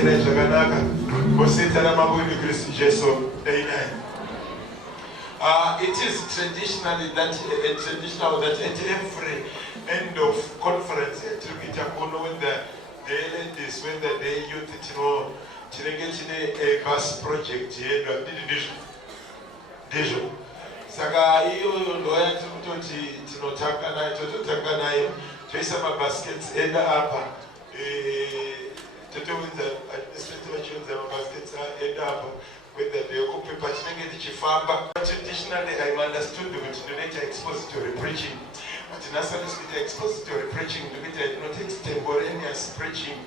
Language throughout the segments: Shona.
It is traditional that at every end of conference, when the youth a bus project Saga iyo ndoya tinotaka nayo toisa baskets enda apa totowenza administrative chunza baskets enda apa whether they open patinenge tichifamba. Traditionally I understood kuti ndinoita expository preaching, but nasandisoita expository preaching ndikuita not extemporaneous preaching.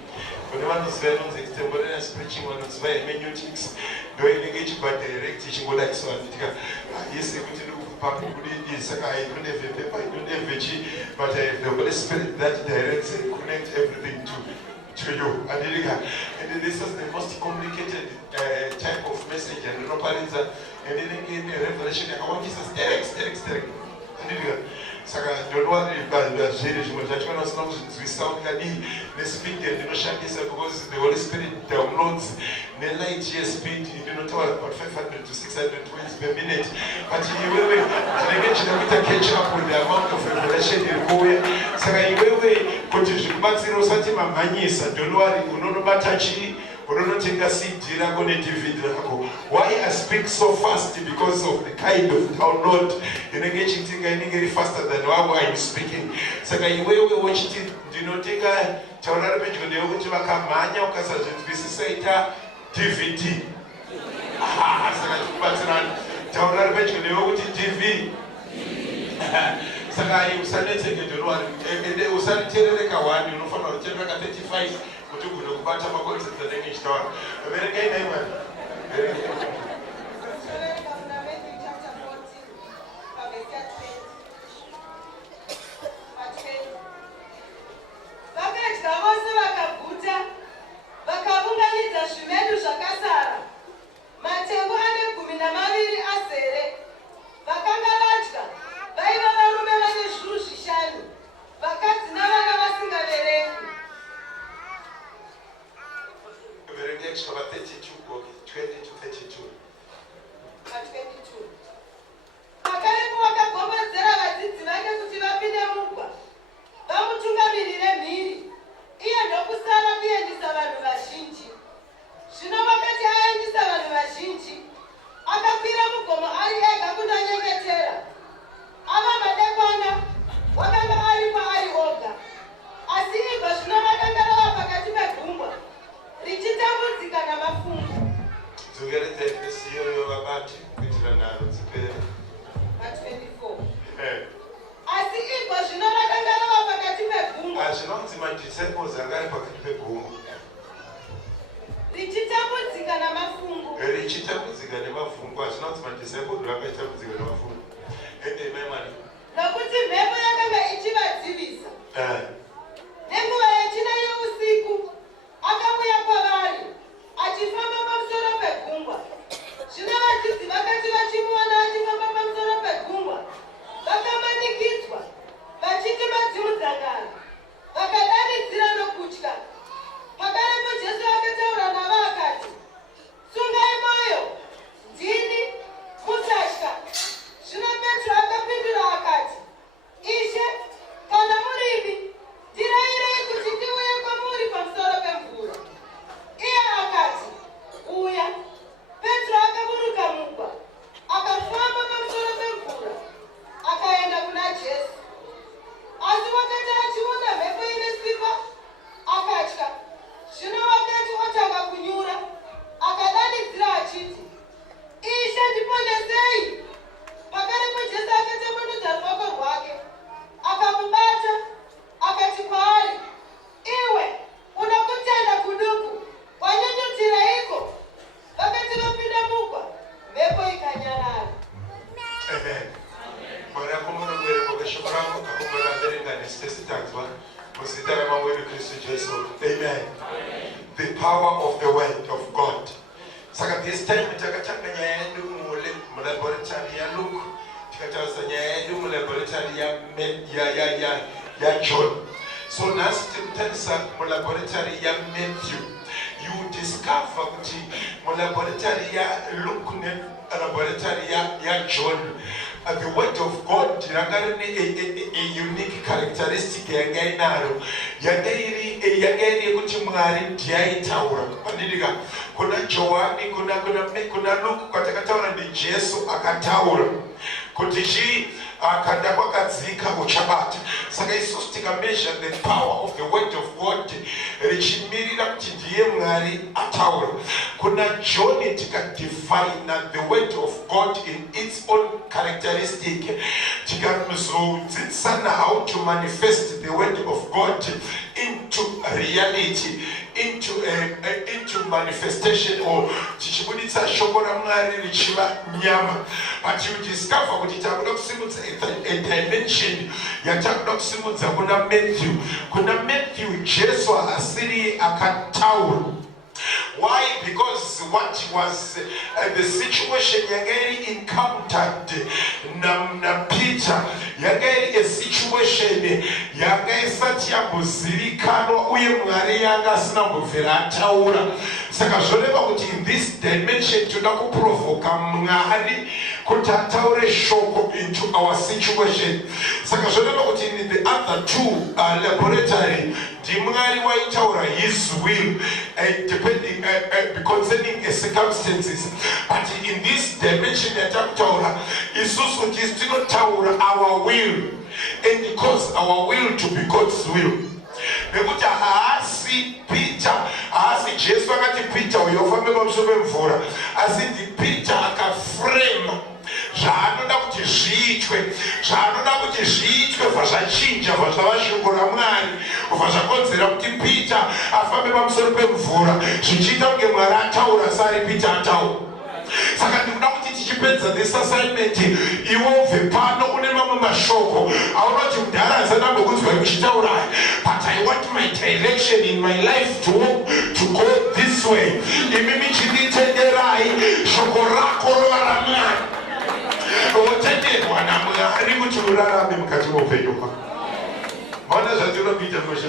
Kune vanoziva inonzi extemporaneous preaching vanoziva hermeneutics ndoinenge ichipa direct ichingodatiswa nditika yese kuti ndikupapa kudii saka I don't have a paper, I don't have a chi, but I have the Holy Spirit that directs and connects everything to you. And this is the most complicated type of message and Roparinza and in the Revelation I want Jesus Derek. Saka don't worry about the Jewish we sound like the speed and the Shakisa because the Holy Spirit downloads the light year speed, you don't know about 500 to 600 words per minute. But you will catch up with the amount of revelation you go in. Saka you will continue Maxiro Satima Manisa, don't worry, Unobatachi. Why I speak so fast? Because of the kind of download. You're getting things faster than how I'm speaking. So when we watch it, do not take a DVD. TV. Sakai usanete ngedolwa ende usaniteleka wani unofana uchenga 35 kutukuno kubata makonse tsanenge chitawa abereka ina imani Matengo ane 12 azere vakanga vatya vaiva varume vane zviuru zvishanu vakadzi navana vasingaverengi. Verenge extra 32 book 20 to 32 pakarepo vakagombedzera vadzidzi vake kuti vapinde mugwa vamutungamirire mhiri iye ndokusara kuendesa vanhu vazhinji. Zvino vakati aendesa vanhu vazhinji akakwira mugomo ari ega kundonyengetera. Ava madekwana wakanga ari paari oga, asi ibva zvino vakanga rava pakati pegungwa richitambudzika namafungu. Asi ibva zvino rakanga rava pakati pegungwa richitambudzika namafungu. Nokuti mhepo yakanga ichivadzivisa. Nenguva yechina yeusiku akauya kwavari achifamba pamusoro pegungwa. Zvino vadzidzi vakati vachimuona achifamba pamusoro pegungwa vakamanikidzwa vachiti madzimudzangano vakadanidzira nokutya. Pakarepo Jesu akataura navo akati, sungai mwoyo, ndini, musatya. Zvino Petro akapindura akati, Ishe, kana murimi, ndirayirei kuti ndiuye kwamuri pamusoro pemvura. Iye akati, uya. Petro akaburuka mugwa, akafamba pamusoro pemvura, akaenda kuna Jesu. Asi wakati achiona mhepo ine simba, akatya. Zvino wakati otanga kunyura, akadanidzira achiti, Ishe, ndiponesei. Pakarepo Jesu akatambanudza ruoko rwake, akamubata, akati kwaari, iwe, una kutenda kuduku, wanyunyutireiko? Vakati vapinda mugwa, mhepo ikanyarara. Amen. Amen. The power of the word of God. Saka this time takatanga nyayendu mu laboratory ya Luke, tikataza nyayendu mu laboratory ya John. So nasi timtanisa mu laboratory ya Matthew. you discover kuti laboratory ya Luke ne laboratory ya John, the word of God a unique characteristic yangainaro yangairi kuti Mwari ndiyaitaura pandidika kuna Johani kuna Luke kwatakataura ndi Jesu akataura kuti chi akanda kwakadzika uchabata. Saka isusu tikamezha the power of the word of God richimirira kuti ndiye Mwari ataura. Kuna John tikadefine the word of God in its own characteristic, tikamzodzidzisana how to manifest the word of God into reality, into manifestation, or tichibuditsa shoko ra Mwari richiva nyama. But you discover kuti takuda kusimudza a dimension yatakuda kusimudza kuna Matthew Jesu asiri akataura. Why? Because what was the situation yageri encountered na Peter, yageri a situation yageri satya buzilikano uye Mwari yanga sina muvera taura. Saka zvoleva kuti in this dimension toda kuprovoka Mwari kuti ataure shoko into our situation. Saka zvoleva kuti in the other two laboratory ndi Mwari waitaura his will depending concerning circumstances, but in this dimension yatakutaura isusu tinotaura our will and cause our will to be God's will. Nekuti haasi Peter, haasi Jesu akati Peter uyofamba pamusoro pemvura, asi ndi Peter akaframe zvaanoda kuti zviitwe zvachinja zvazvavashoko raMwari zvazvakonzera kuti Peter afambe pamusoro pemvura zvichiita kunge Mwari ataura sari Peter ataura. Saka ndikuda kuti tichipedza this assignment iwe ubve pano une mamwe mashoko aunoti mudhara hasanambokunzwai muchitaura, but I want my direction in my life to go this way. Imimi chinditenderai shoko rako rova raMwari otenderwa naMwari kuti urarame mukati meupenyu hwako. Maona zvatirikuita mosha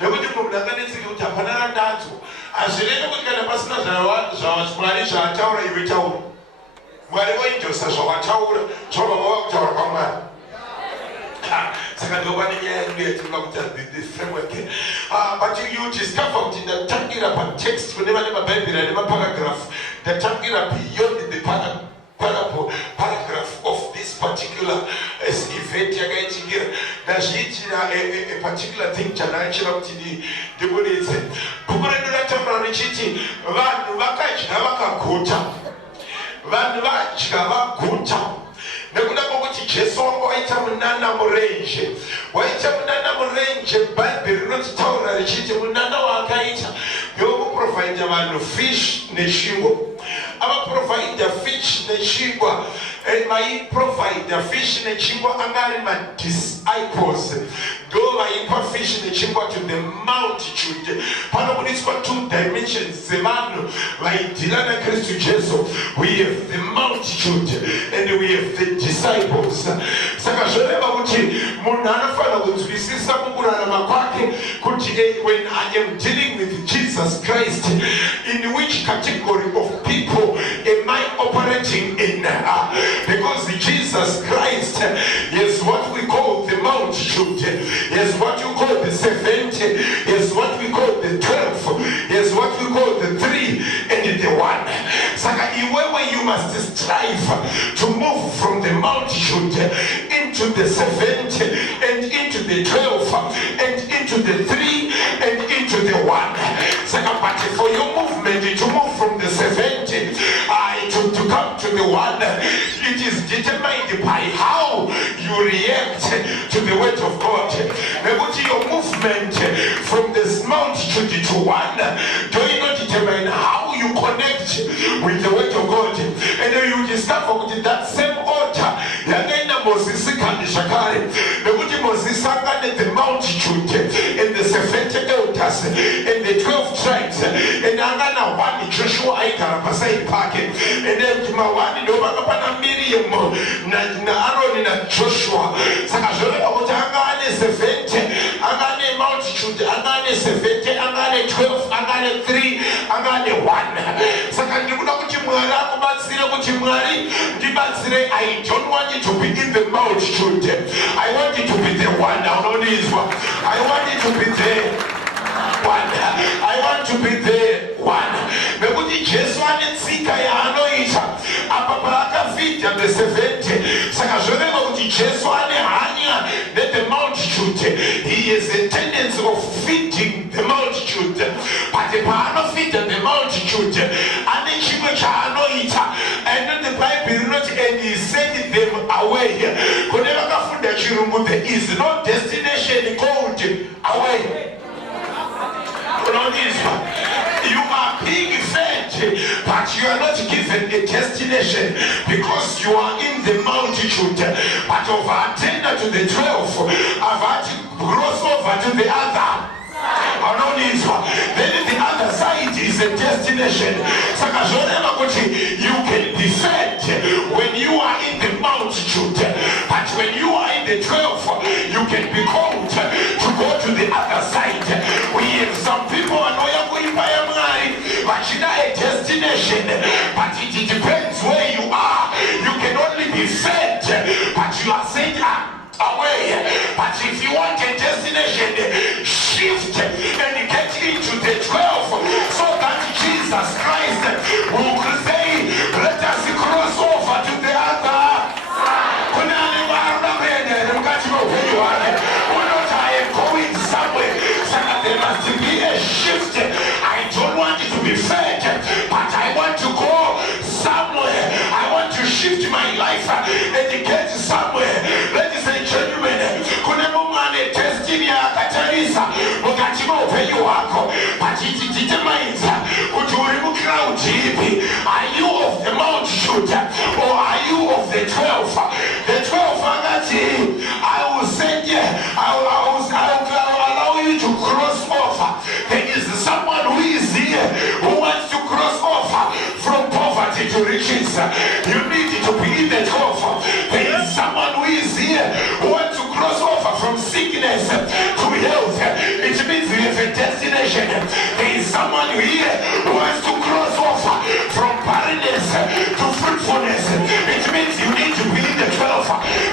nekuti munhu akanetseka kuti hapana randadzo, hazvirevi kuti kana pasina Mwari zvaataura iwe taura. Mwari waindosa zvawataura zvabva vava kutaura kwaMwari. Saka ndopane nyaya yedu yatinoda kuti the framework, but you discover kuti ndatangira patext kune vane mabhaibheri ane maparagraph, ndatangira beyond the paragraph of this particular event yakaitikira ndazviitira a particular thing chanaichira kuti ndibuditse. Bhuku redu rataura richiti vanhu vakadya vaguta nekuda kwokuti Jesu wangu waita munana murenje. Bhaibheri rinotitaura richiti munana waakaita ndewokuprovhaidha vanhu fish nechingwa. Avaprovhaidha fish nechingwa, vaiprovhaidha fish nechingwa anga ari madisciples, ndo vaipa fish nechingwa to the multitude. Panobudiswa two dimensions dzevanhu vaidhila naKristu Jesu. We have the multitude and we have the disciples. Saka zvoreva kuti munhu anofanira kunzwisisa mukurarama kwake kuti when I am dealing with Jesus Christ, in which category of people am I operating in? Because Jesus Christ is what we call the multitude, is what you call the 70, is what we call the 12, is what we call the 3 and the 1. Saka iwewe you must strive to move from the multitude into the 70 and into the 12 and into the 3 and into the 1. Saka but for your movement to move from the 70 to come to the 1, it is determined by how you react to the word of God. Your movement from this multitude to 1 do you not determine how you connect with the word of God, and then you discover that same order yakaenda Moses kandi shakare nekuti Moses akane the multitude and the 70 elders and the 12 tribes and angana 1 Joshua aikara pasai pake, and then one ndo vakapana Miriam na Aaron na Joshua. Saka zvoreva kuti angane 70, angane multitude, angane 70, angane 12, angane one. Saka ndikuda kuti Mwari akubatsire kuti Mwari ndibatsire. I don't want you to be in the multitude. I want you to be the one. I want you to be the one. I want to be the one. Bekuti Jesu anetsika yaanoita apa paakafita the 70. Saka zvoreva kuti Jesu ane hanya the multitude. He has a tendency of feeding the multitude. But paanofeeda the multitude ane chimwe chaanoita. And then the Bible not and he sent them away. Kune vakafunda chirungu, there is no destination called away. You are being fed, but you are not given a destination because you are in the multitude. But of our 10 to the 12, I've had to cross over to the other. Then the other side is a destination. You can be fed when you are in the multitude, but when you are in the 12, you can be called to go to the other side. We have some people but you know a destination, but it depends where you are. You can only be fed, but you are sent away. But if you want a destination, shift and get into the 12 so that Jesus Christ will say, let us cross over to the other. I am going somewhere. There must be a shift. I don't want it to be fed, but I want to go somewhere. I want to shift my life and get somewhere. Ladies and gentlemen, kunemumane destiny akatarisa mukati meupenyu hwako, but it determines kuti uri mucrowd ipi. Are you of the multitude or are you of the 12? The 12 akati, I will send you, I will allow you to cross over. There is someone who is here who wants to cross over from poverty to riches. You need to be in the 12. There is someone who is here who wants to cross over from sickness to health. It means we have a destination. There is someone here who wants to cross over from barrenness to fruitfulness. It means you need to be in the 12.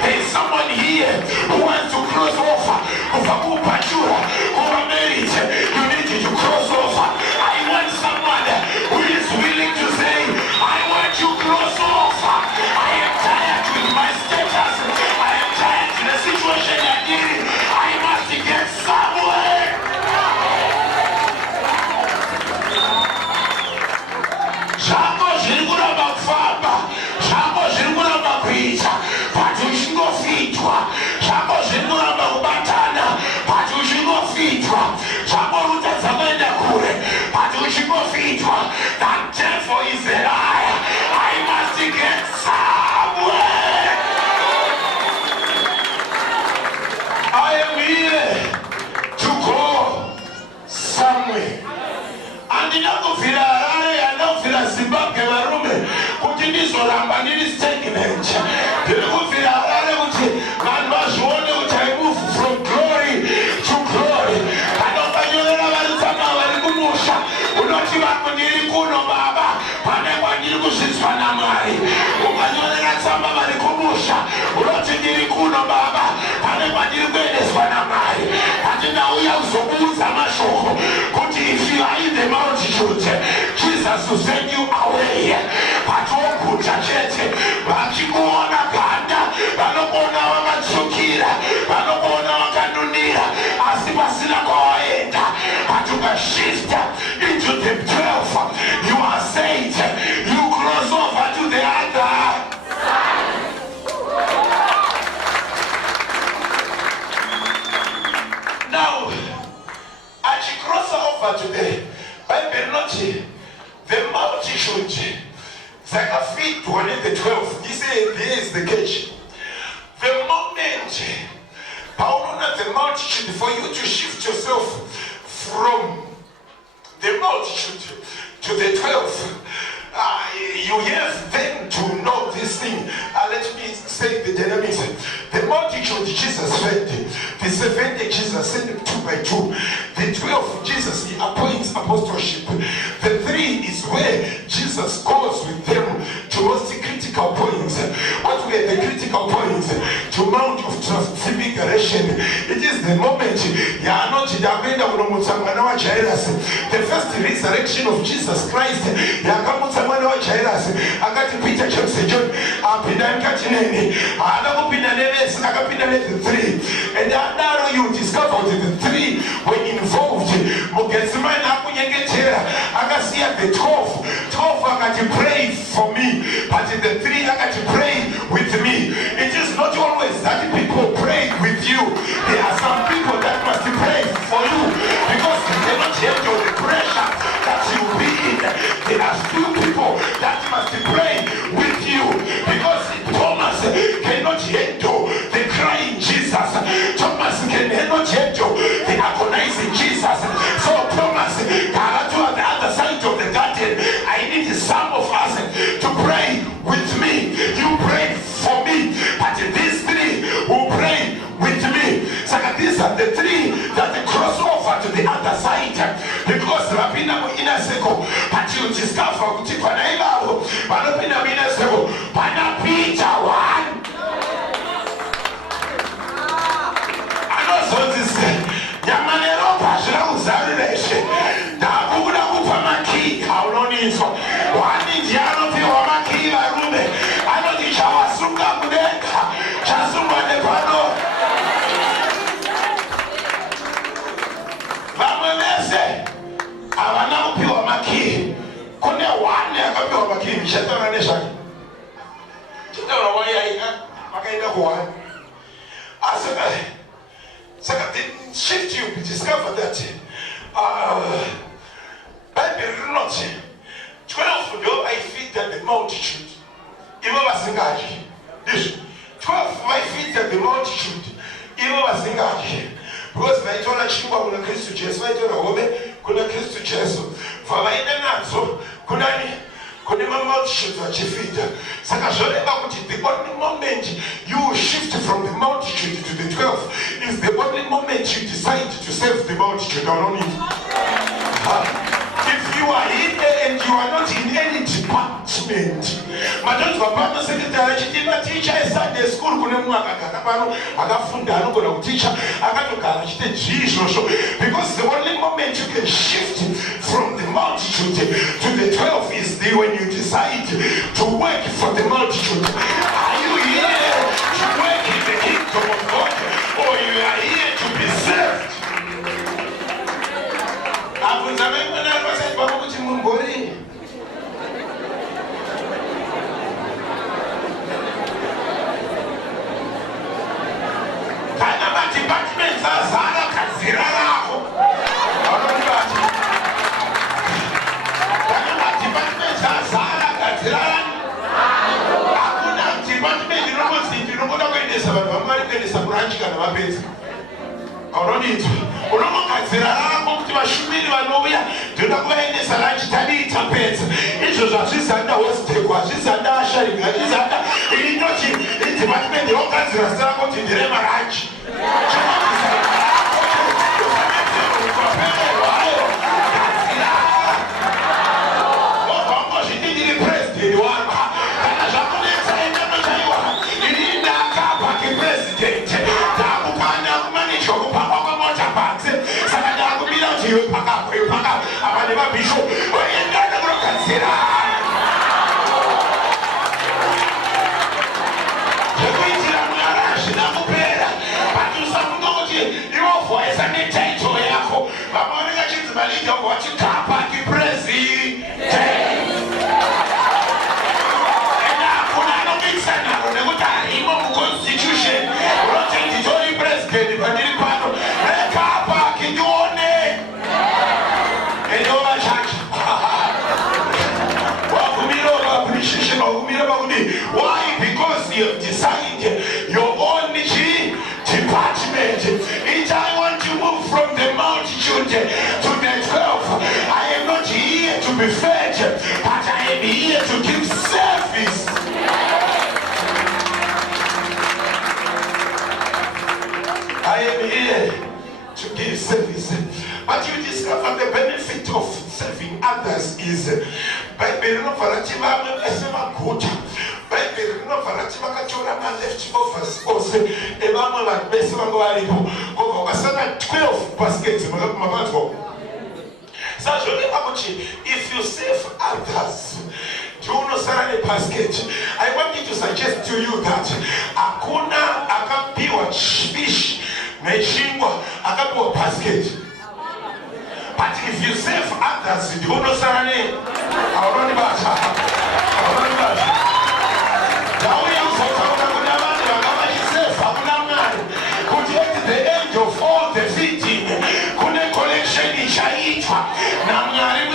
There is someone here who wants to cross over from upatura or marriage. You need to cross over. I want someone who is willing to say, I want to cross over. I am tired with my status. I am tired in the situation I'm in. I must get somewhere. Chako zvirikura kufamba, chako zvirikura kuita, but uchingofitwa. Chako zvirikura kubatana, but uchingofitwa. Chako ruta dzakaenda kure, but uchingofitwa. The devil is a liar. I must get somewhere. I am here to go somewhere. Andinakufira Harare, andakufira Zimbabwe varume kuti ndizoramba ndiri stagnant. Ndirikufira Harare kuti vanhu vazvione kuti I move from glory to glory. Vanokanyorera varitsama vari kumusha unoti vamwe ndiri kuno baba pane kwandiri kuzvidzwa naMwari. Ukanyorera tsamba vari kumusha unoti ndiri kuno baba pane kwandiri kuendeswa naMwari. Handinauya kuzokuudza mashoko kuti if you are in the multitude, Jesus will send you away. Patokuta chete vachikuona ganda, vanokuona vakatsvukira, vanokuona vakanunira, asi pasina kwawaenda. But you can shift into the 12. You are saved. You cross over to the other. Now, as you cross over to the Bible, not the multitude, zakafitwa in the 12. He said, here is the catch. The moment, the multitude, for you to shift yourself from the multitude to the 12, you have then to know this thing. Let me say the dynamics. The multitude Jesus fed, the 70 Jesus sent them 2 by 2. The 12 Jesus he appoints apostleship. The 3 is transfiguration. It is the moment the first resurrection of Jesus Christ. Peter, James, and John, and now you discover that the three were involved. The 12 are going to pray for me, but the three are going to pray with me. It is not always that people pray with you. There are some people that must pray for you because you cannot handle the pressure that you be in. There are few people that must pray with you because Thomas cannot handle the crying Jesus. Thomas cannot handle the agonizing Jesus. So Thomas got to the other side of the garden. I need some of us to pray with me. You pray for me, but these three will pray with me. So these are the three that cross over to the other side because Rapina inner circle, but you discover Tifanaibo, Panopina inner circle, Panapita one. I know so this Yamanero Pasha Uzarish, Dabuda Upamaki, how long is one Indiano Piwamaki, Rume, I know the Chawasuka Budeka, Chasuma de Pano. Abana upiwa maki kone wane akapiwa maki shetana nesha shetana waya ina makaenda kwa saka didn't shift you to discover that Bible not 12 though I feed the multitude even wasingaji this 12 my feed the multitude even wasingaji because I told a Chigumbu kuna Kristo Jesu, I told a woman kuna Kristo Jesu. For my nazo kuna multitude that you feed. Saka shole bakuti the only moment you shift from the multitude to the 12 is the only moment you decide to save the multitude or not. If you are in there and you are not in any department, Madame Papa Secretary, she did not teach a Sunday school. Teacher, because the only moment you can shift from the multitude to the 12 is the when you decide to work for the multitude. Are you here to work in the kingdom of God, or you are here to be served? Departments are Zara Kazirako. Departments are Zara Kazirani. Akuna department in Ramos in Rumoda Venus, American is a branch of a base. Already, Uromo Kazirako to a Shumini Manovia, to the way this a lunch tabby tapets. It was a sister that was the Quasisa sharing a disaster. In the department, the Okas Rasako to the Remarach. Why? Because you have decided your own department. If I want to move from the multitude to the 12, I am not here to be fed, but I am here to give service. I am here to give service. But you discover the benefit of serving others is by being of a vakati vakatora ma-leftovers ose evamwe vanhu vese vanga varipo kobva kwasara 12 baskets mapanzwa sazvoreva kuti if you save others ndiunosara nebasket. I want you to suggest to you that hakuna akapiwa fish nechingwa akapiwa basket. But if you save others, you don't know Sarane. I don't know at the end of all the feeding, couldn't collection in Shaitwa. Namyari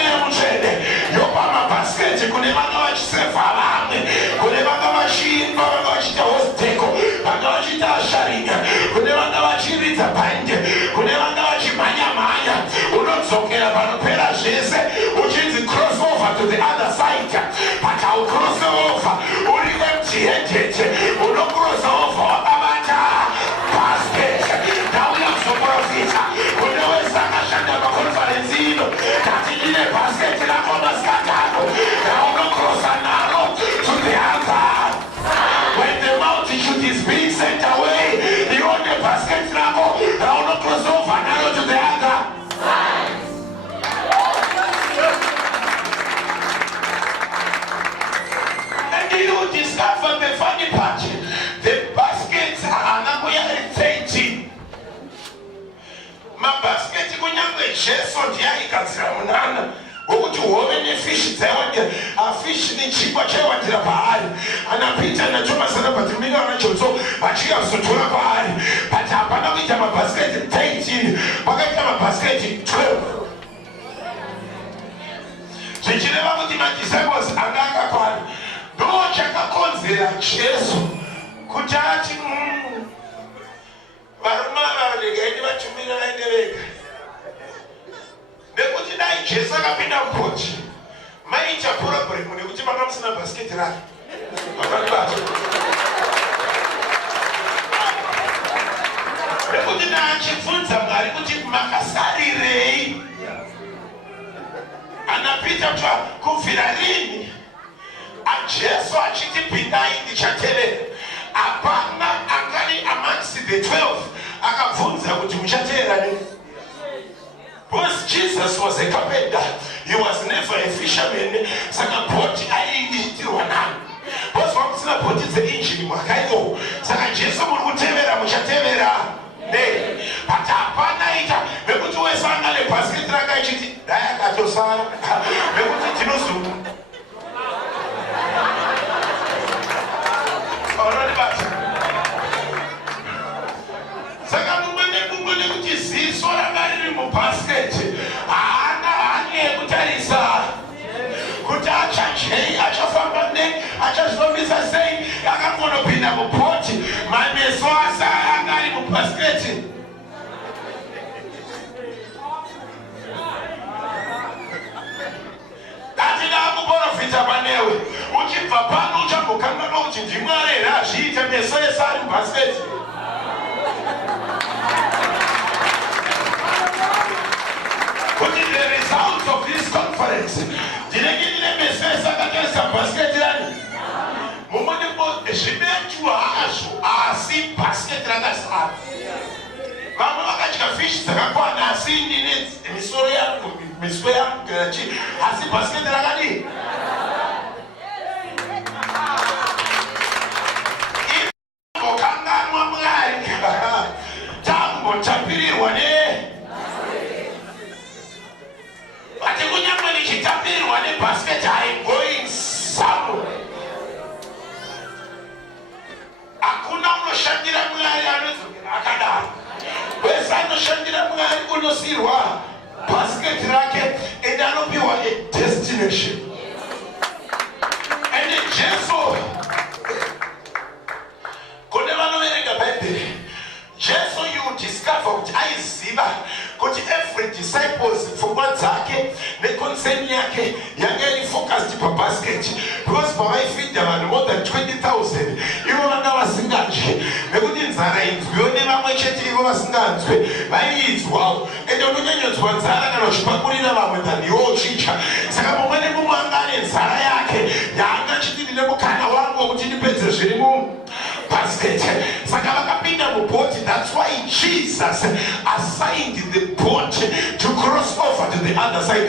Yopama basket, you could never know what you say for Alan. Could never know what she was Teko, Bagajita Sharina, could never know what she reads a pint, could never know what she Maya. Okay, about which is the crossover to the other side, but I'll cross over. Only empty headed, will not cross over about basket. Now we have some profit. We know it's a national conference. That's in a basket in a corner scattered. Now no cross an arrow to the other. When the multitude is being sent away, the only basket now no cross over an arrow to the other. You discover the funny part. The baskets are now irritating. My basket is going to be just on the eye. Ukuthi wobe nefish zayo afish ni chikwa chewa ndira bahari anapita na choma sana patimika anachozo bachika sotola bahari but hapana kuita mabasket 13 bakaita mabasket 12 zvichireva kuti madisciples anga kwani ndo chakakonzera Jesu kuti ati varume varegai vatumira vaende vega nekuti dai Jesu akapinda mupoti maita problem nekuti manga musina basket rake vakanibata nekuti naachibvunza Mwari kuti makasarirei anapita kuti kubvira rini Jesu achitipindai ndichatevera apana akari amongst the 12 akabvunza kuti muchatevera nei. Because Jesus was a carpenter, he was never a fisherman. Saka boti aiitirwa nani because vakusina boti dzeinjini mwakaiko saka Jesu muri kutevera muchatevera nei. But hapana ita nekuti wese anga nebhasiketi ranga ichiti dai akatosara nekuti tinozomu saka mumwe nekuti ziso ranga riri mubhasiketi haana hane yekutarisa kuti achachei achafamba nei achazvifambisa sei akangonopinda mupoti mameso asa anga ari mubhasiketi. Datina kuprofita panewe uchibva pano uchambokangana kuti ndimwari here azviite meso ese ari mubhasiketi. Kuti the results of this conference ndinenge ndine meso ese akatarisa bhasiketi rani mumoneko zvinetwa hazvo asi bhasiketi rakasara. Vamwe vakadya fish dzakakwana asi ndine misoro yangu miswe yangu asi bhasiketi rakadii. Imbokanganwa Mwari tambotapirirwa ati kunyangwe nichitapirirwa nebhasiketi I'm going somewhere. Hakuna unoshandira Mwari akadaro. Wese anoshandira Mwari unosirwa basket rake and anopiwa a destination. And Jesu kune vanoverenga Bible Jesu you discover kuti aiziva kuti every disciples pfungwa dzake neconcern yake yanga iri focused pabasket because pavaifidha vanhu more than 20,000 ivo vanga vasingadyi nekuti nzara inzwiwo nevamwe chete ivo vasinganzwe vaiidzwawo ende unonyanyonzwa nzara kana uchipakurira vamwe than iwo uchicha. Saka mumwe nemumwe anga ane nzara yake yaanga chiti ndine mukana wangu wekuti ndipedze zviri basket. That's why Jesus assigned the boat to cross over to the other side.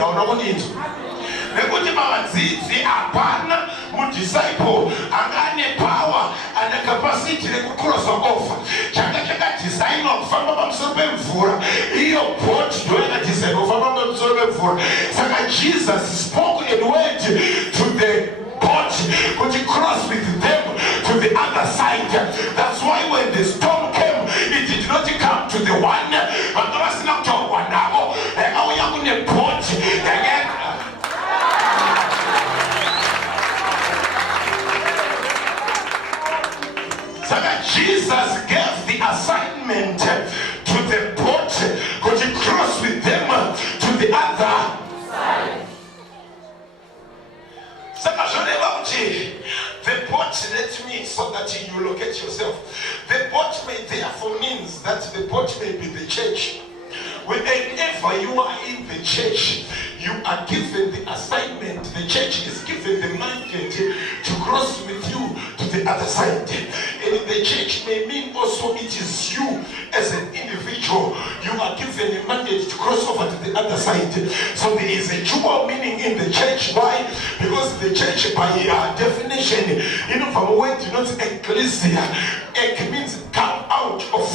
Nekuti mavadzidzi hapana mudisciple angane power and capacity yekucross over. Changa chakadesignwa kufamba pamusoro pemvura, iyo boat ndo yakadesignwa kufamba pamusoro pemvura. Saka Jesus spoke a word to the boat to cross with them to the other side. That's why when the storm came, it did not come to the one boat again. Jesus gave the assignment to the boat to cross with them to the other side. The boat, let me, so that you locate yourself. The boat may therefore means that the boat may be the church. Whenever you are in the church, you are given the assignment. The church is given the mandate to cross with you to the other side. And the church may mean also it is you as an individual. You are given a mandate to cross over to the other side. So there is a dual meaning in the church. Why? Because the church, by definition, from a word not ecclesia, ek means come out of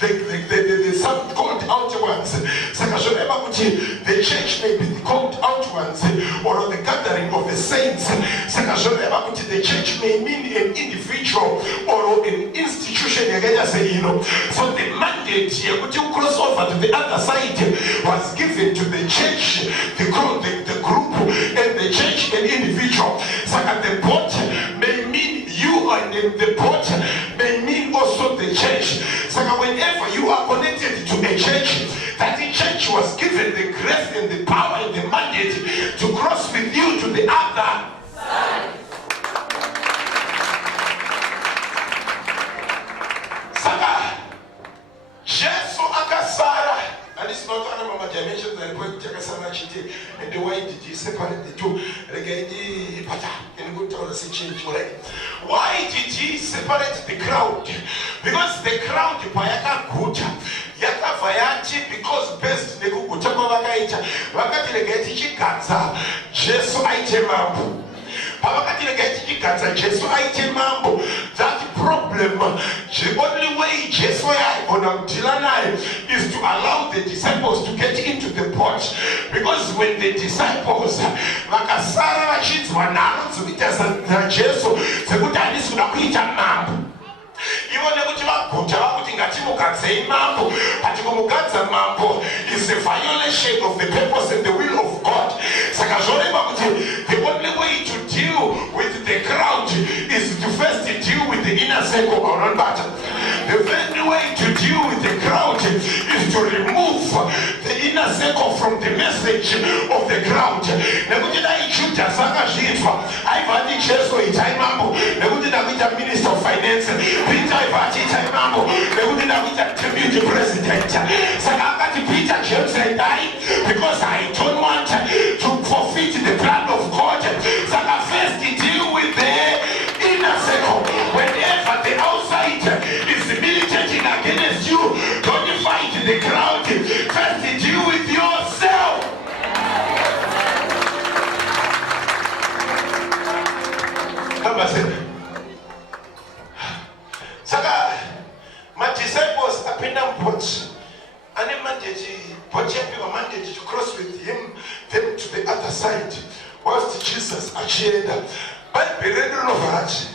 the so-called out ones. The church may be called out ones or the gathering of the saints. The church may mean an individual or an institution. So the mandate to cross over to the other side was given to the church, the group, and the church and individual. So the boat may mean you, and the boat may mean also the church. So whenever you are connected to a church, that the church was given the grace and the power and the mandate to cross with you to the other side. Saka, Jesu akasara, and it's not one of my dimensions that going to take a samachiti, and the way did he separate the two? Why did he separate the crowd? Because the crowd because best nekuguta kwavakaita vakatiregaiti chigadza Jesu aite mambo. Pavakatiregaiti chigadza Jesu aite mambo. That problem, the only way Jesu aigona kudhila naye is to allow the disciples to get into the boat. Because when the disciples vakasara vachinzwa nharo dzekuita naJesu dzekuti handisi kuda kuita mambo, ivo nekuti vaguta vakuti ngatimugadzei mambo, but kumugadza mambo is a violation of the purpose and the will of God. Saka zvoreva kuti the only way to deal with the crowd is to first deal with the inner circle around that. The only way to deal with the crowd is to remove the inner circle from the message of the crowd. Nekuti dai Judas akazvinzwa aibva ati Jesu itai mambo, nekuti ndakuita minister of finance, Peter aibva ati itai mambo, nekuti ndakuita deputy president. Saka akati Peter, James and I, because I don't want to forfeit the plan of God. Saka first deal with the inner circle. Whenever the outside is militating against you, don't fight the crowd. First deal with yourself. Saka, my disciples are in a boat, and a mandate to cross with them to the other side. Whilst Jesus achieved but the red of that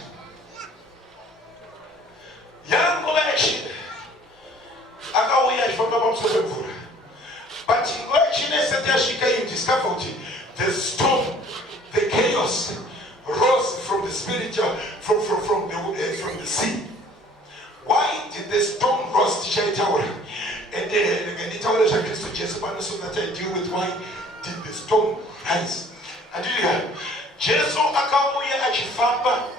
young election akauya from the but in you discovered the storm, the chaos rose from the spiritual, from the sea. Why did the storm rose to tower? And the tower so that I deal with why did the storm rise? And Jesu akauya achifamba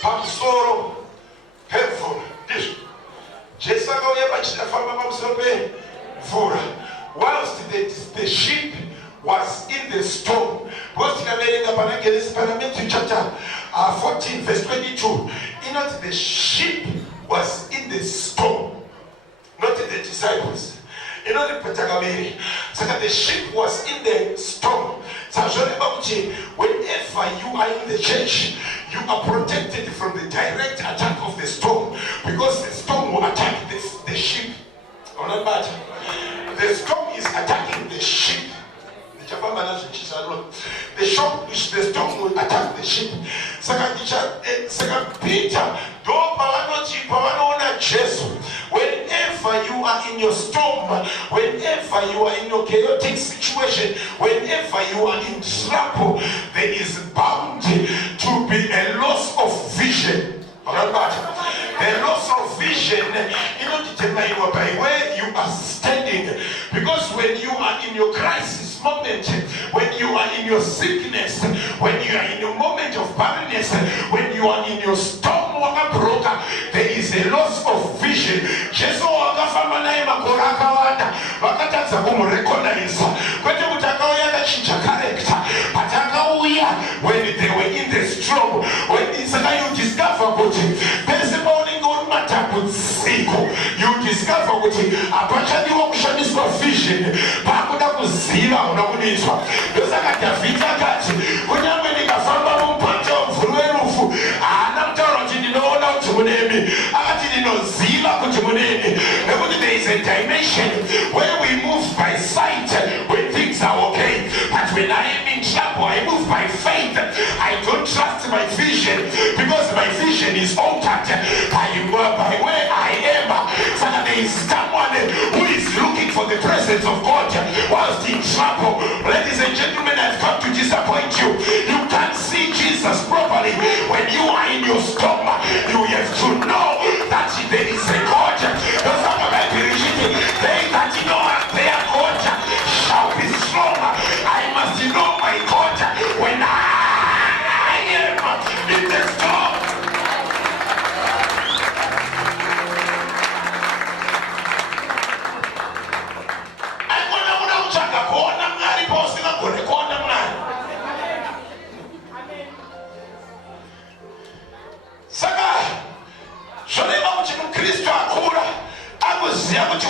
pamusoro pemvura. Jesu akauya achifamba pamusoro pemvura. Whilst the ship was in the storm. Chapter 14 verse 22. You know, the sheep was in the storm, not the disciples. You know, the Patagamiri. So that the sheep was in the storm. So whenever you are in the church, you are protected from the direct attack of the storm, because the storm will attack the sheep. The storm is attacking the sheep. The storm will attack the sheep. Second Peter, whenever you are in your storm, whenever you are in your chaotic situation, whenever you are in trouble, there is bound to be a loss of vision. The loss of vision, determine by where you are standing. Because when you are in your crisis moment, when you are in your sickness, when you are in your moment of barrenness, when you are in your storm, there is a loss of vision. Jesus when they were in the storm, when you discover you discover what apachadi wakushandiswa vision pakuda kuziva unokunitswa ndosaka Davhidhi akati kunyangwe ndikafamba mumupata womvuri werufu haana kutaura kuti ndinoona kuti munemi, akati ndinoziva kuti munemi, nekuti there is a dimension where we move by sight when things are okay, but when I am in trouble I move by faith. I don't trust my vision because my vision is altered by where I am. So there is someone who is looking for the presence of God whilst in trouble. Ladies and gentlemen, I've come to disappoint you. You can't see Jesus properly when you are in your storm. You have to know that there is a God. They that know their God shall be strong. I must know my God when I am in the storm.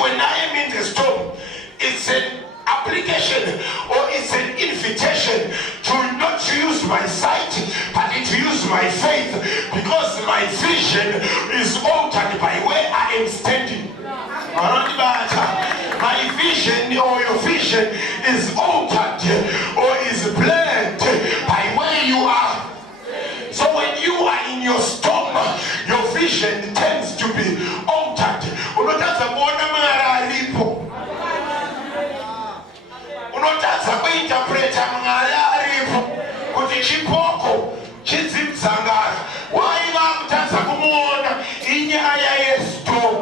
When I am in the storm, it's an application or it's an invitation to not use my sight, but to use my faith, because my vision is altered by where I am standing. My vision or your vision is altered or is blurred by where you are. So when you are in your storm, your vision tends to be altered. Unotadza kuinterpreta mwari aripo kuti chipoko chidzimdzangara waiva kutadza kumuona inyaya yestorm.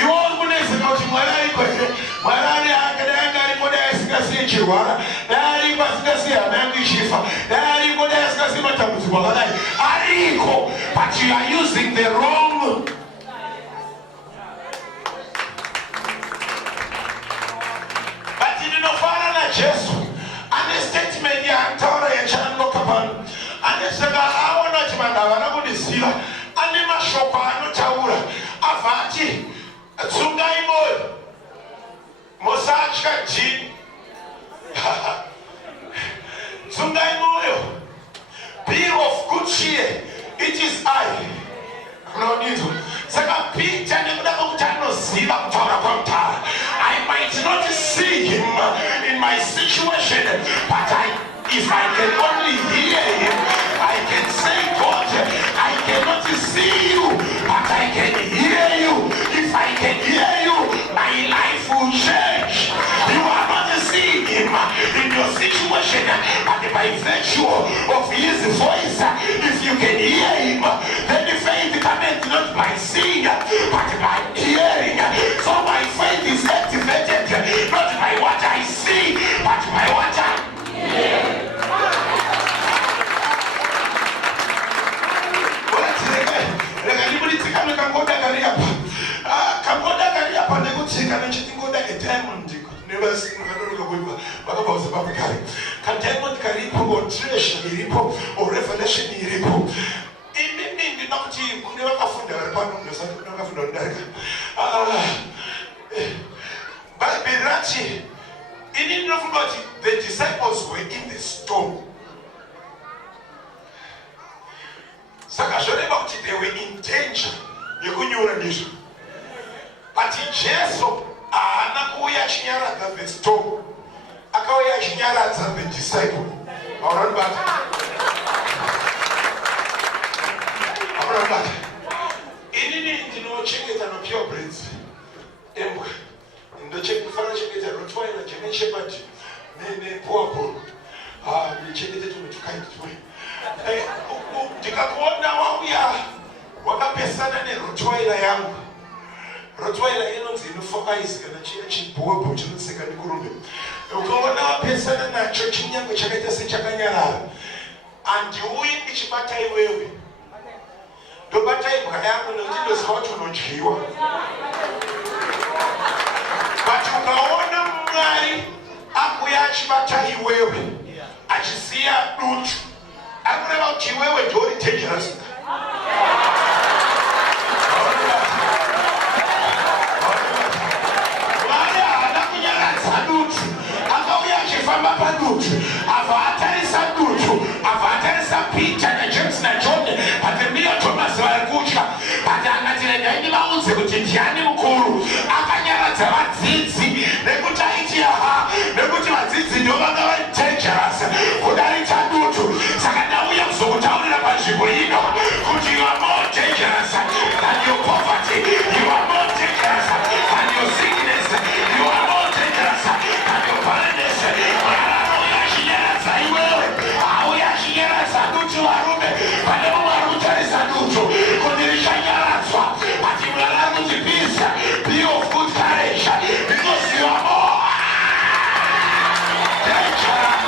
Iwo uri kuneseka kuti mwari ariko here, mwari ari akadanga ariko dai asingasiye chirwara, dai ariko asingasiye hama yangu ichifa, dai ariko dai asingasiye matambudziko akadai ariko, but you are using the wrong. Jesu ane statement ya taura ya chanloka pano ane saka aona chimanda vana kudisiva ane mashoko anotaura avati tsungai moyo musatya jini tsungai moyo, be of good cheer, it is I. Saka Peter nekuda kuti anoziva kutaura kwamutara. I might not see him in my situation, but if I can only hear him, I can say, God, I cannot see you, but I can hear you. If I can hear you, my life will change. You are not seeing him in your situation, but by virtue of his voice, if you can hear him, then the faith cometh not by seeing, but by hearing. So my faith is activated not by what I see, but by what I hear. Kangoda kari apa nekuti kana chingoda a diamond never seen bakabauza babugari kadiamond karipo or treasure iripo or revelation iripo inini ndinokuti kune vakafunda vari pano ndosati kune vakafunda kudarika bhaibheri rati inini ndinofunga kuti the disciples were in the storm. Saka zvoreva kuti they were in danger yekunyura ndizvo. But Jesu haana kuuya achinyaradza the storm, akauya achinyaradza the disciple. Aurambata inini ndinochengeta no breeds embwa ndofanira kuchengeta rottweiler german shepherd nepowerbull ndichengete tumwe tukaindi tumwe ndikakuona wauya wakapesana nerottweiler yangu. Rottweiler inonzi inofokaizi kana chine chibhobho chinotsika nekurumbe. Ukaona wapesana nacho chinyange chakaita sechakanyarara, handiuyi ndichibata iwewe, ndobata imbwa yangu nekuti ndoziva kuti unodyiwa. But ukaona Mwari akuya achibata iwewe achisiya dutu, akureva kuti iwewe ndori dangerous. Mwari haana kunyaradza dutu, akauya achifamba padutu, abva atarisa dutu, abva atarisa Peter naJames naJohn patemiyo Thomas vari kutya, but akati regai ndivaudze kuti ndiani mukuru. Akanyaradza vadzidzi nekuti aiti yaha, nekuti vadzidzi ndivo vanga vari dangerous kudarika dutu. Saka ndauya kuzokutaurira panzvimbo ino kuti you are more dangerous than your poverty, you are more dangerous than your sickness, you are more dangerous than your barrenness. Auya achinyaradza iwewe, auya achinyaradza dutu varume pane mumwe ari kutarisa dutu kuti richanyaradzwa. Ati Mwari ari kuti peace, be of good courage, because you are more dangerous.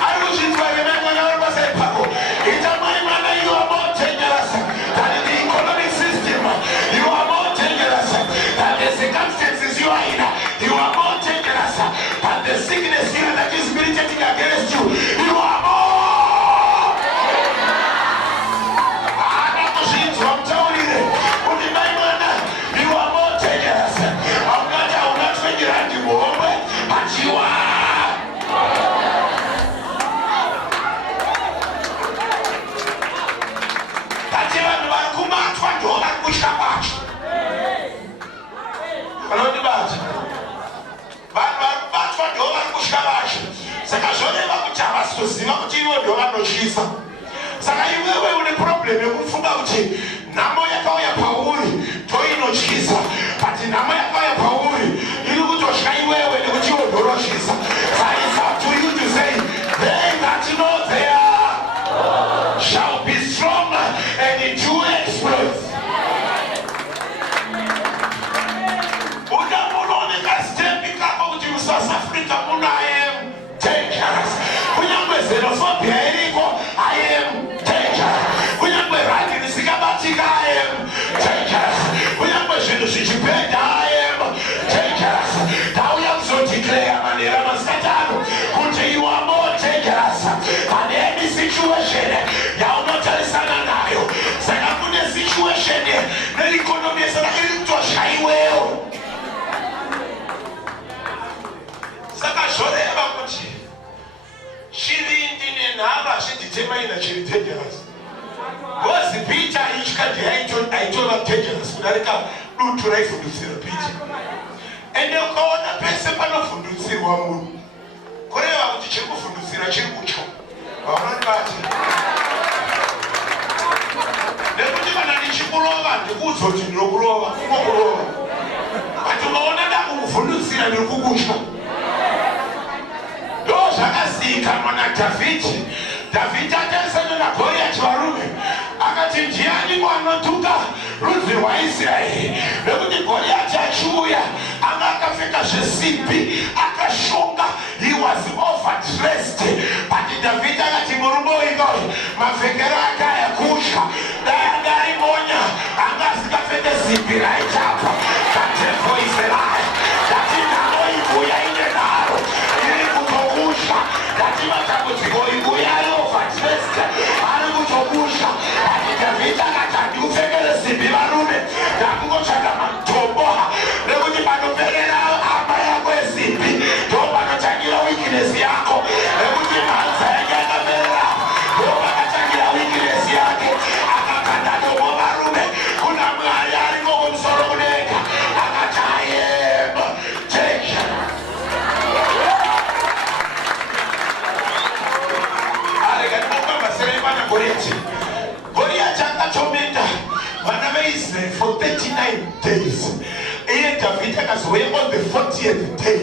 I wish it were a man when I was a papa. It's a my man, you are more dangerous than the economic system. You are more dangerous than the circumstances you are in. You are more dangerous than the sickness here that is militating against you. You are more. I'm telling you, my man, you are more dangerous. I'm not figuring out you more, but you are. That's even one command for you that we shall watch. Hello, the bad. But for you that we shall watch. Sakashone bakuchava suzima kuti iwe ndo vanochisa. Saka iwewe une problem yekufunga kuti nhamo yakauya pauri toinotyisa, but nhamo yakauya pauri iri kutotya iwewe nekuti iwe ndorotyisa. So it's up to you to say, they that know there shall be strong and do exploits. Udamunonika stepi kako kuti South Africa muno I am dangerous. Kunyangwe xenophobia iriko, I am dangerous. Kunyangwe right risikabatika, I am dangerous. Kunyangwe zvinhu zvichipenda, I am dangerous. Tauya kuzodeclare manera masatano kuti you are more dangerous than any situation yaunotarisana nayo. Saka kune situation neeconomy yesaka iri kutosha iwewe. Saka zvoreva kuti chivindi nenhava zvidhitemaina chiri dangerous. Because Peter ichika aitova dangerous kudarika dutu raivhundutsira Peter. Ende ukaona pese panovhundutsirwa munhu, kureva kuti chiri kuvhundutsira chiri kutya. Vaunobati nekuti kana ndichikurova ndikuudza kuti ndinokurova, kungokurova. But ukaona ndakukuvhundutsira ndiri kukutya. Ndo zvakazivikanwa naDhavhidhi. Dhavhidhi atarisana naGoriati varume, akati ndiani anotuka rudzi rwaIsraeri? Nekuti Goriati achiuya anga akapfeka zvesimbi, akashonga, he was overdressed. But Dhavhidhi akati murume uyu mapfekero ake ayakutya, dai anga ari monya anga asingapfeke simbi right up. That devil is a lie. That is the way we are in the narrow. Ili kutogusha. That is what I'm going to over test. Ali kutogusha. That is the vita kata ufekele simbi barume. Dakugo chaka mantoboha. Lekuti panupegela ama ya kwe simbi. Toba kachangira weakness yako. Lekuti manza ya kamera. Toba kachangira weakness yake. Akakanda tobo barume. Kuna mwayari koko msoro kuneka. Akachayem. Take. Alegani mokwa masere imana Goliath. Goliath changa chomenda. Maname Israel for 39 days. David on the 40th day.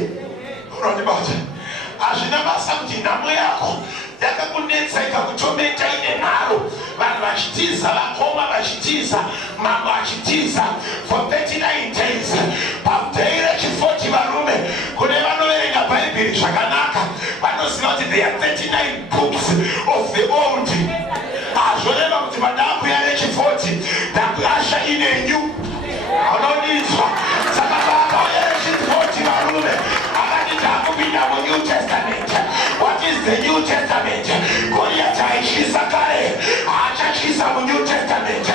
Ajinaba something namuyako. Yakakunetsa ikakuchometa ine naro. Vanhu vachitiza vakoma vachitiza mambo achitiza for 39 days. Pamteire chifoti varume kune vanoverenga bhaibheri zvakanaka vanoziva kuti there are 39 books of the old. Azvoreva kuti vadakuya nechifoti dakuasha ine new. Anonizwa saka vakauya nechifoti varume akatita kupinda muNew Testament. What is the New Testament? Goliath aishisa kare achachisa muNew Testament.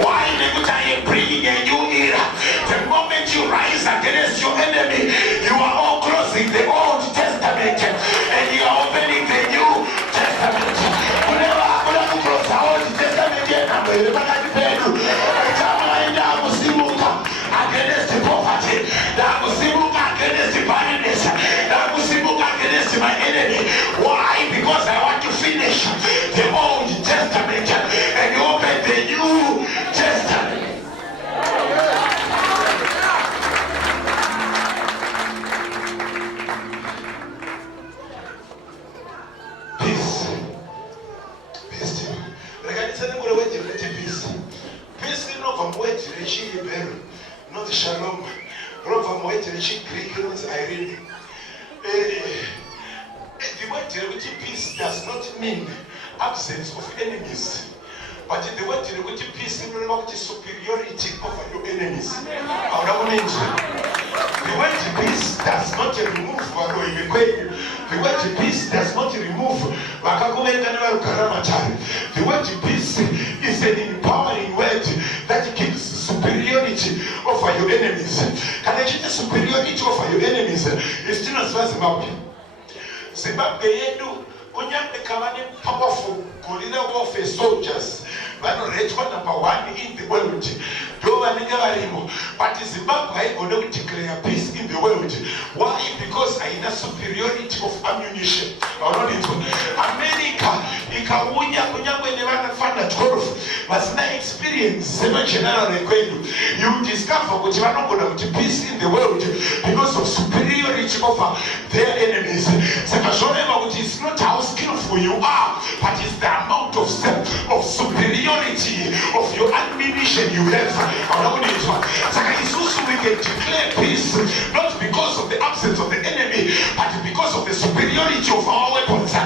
Why? Because I am bringing a new era. The moment you rise against your enemy, you are all closing the Old Testament and you are opening the New Testament. Whenever I close the Old Testament, I'm going to against the poverty, against the barrenness, against my enemy. Why? Because I want to finish the Old Testament and open the New Testament. Peace. Peace. Peace. Peace is not from where to reach not shalom. From where to reach Greek means irene. The word peace does not mean absence of enemies. But the word peace means superiority over your enemies. The word peace does not remove the word peace does not remove the word peace is an empowering word that gives superiority over your enemies. Can I get superiority over your enemies? It's still not Zimbabwe. Zimbabwe yedu kunyambe kamani powerful guerrilla warfare soldiers. Vanoretwa number 1 in the world. But Zimbabwe is going to declare peace in the world. Why? Because I have superiority of ammunition. America, ikawunya kunyangwe nevana fana 12 vasina experience sema general rekwedu. You discover kuti vanogona kuti peace in the world because of superiority over their enemies. Saka zvoreva kuti it's not how skillful you are, but it's the amount of superiority of your ammunition you have. So we can declare peace not because of the absence of the enemy, but because of the superiority of our weapons. Our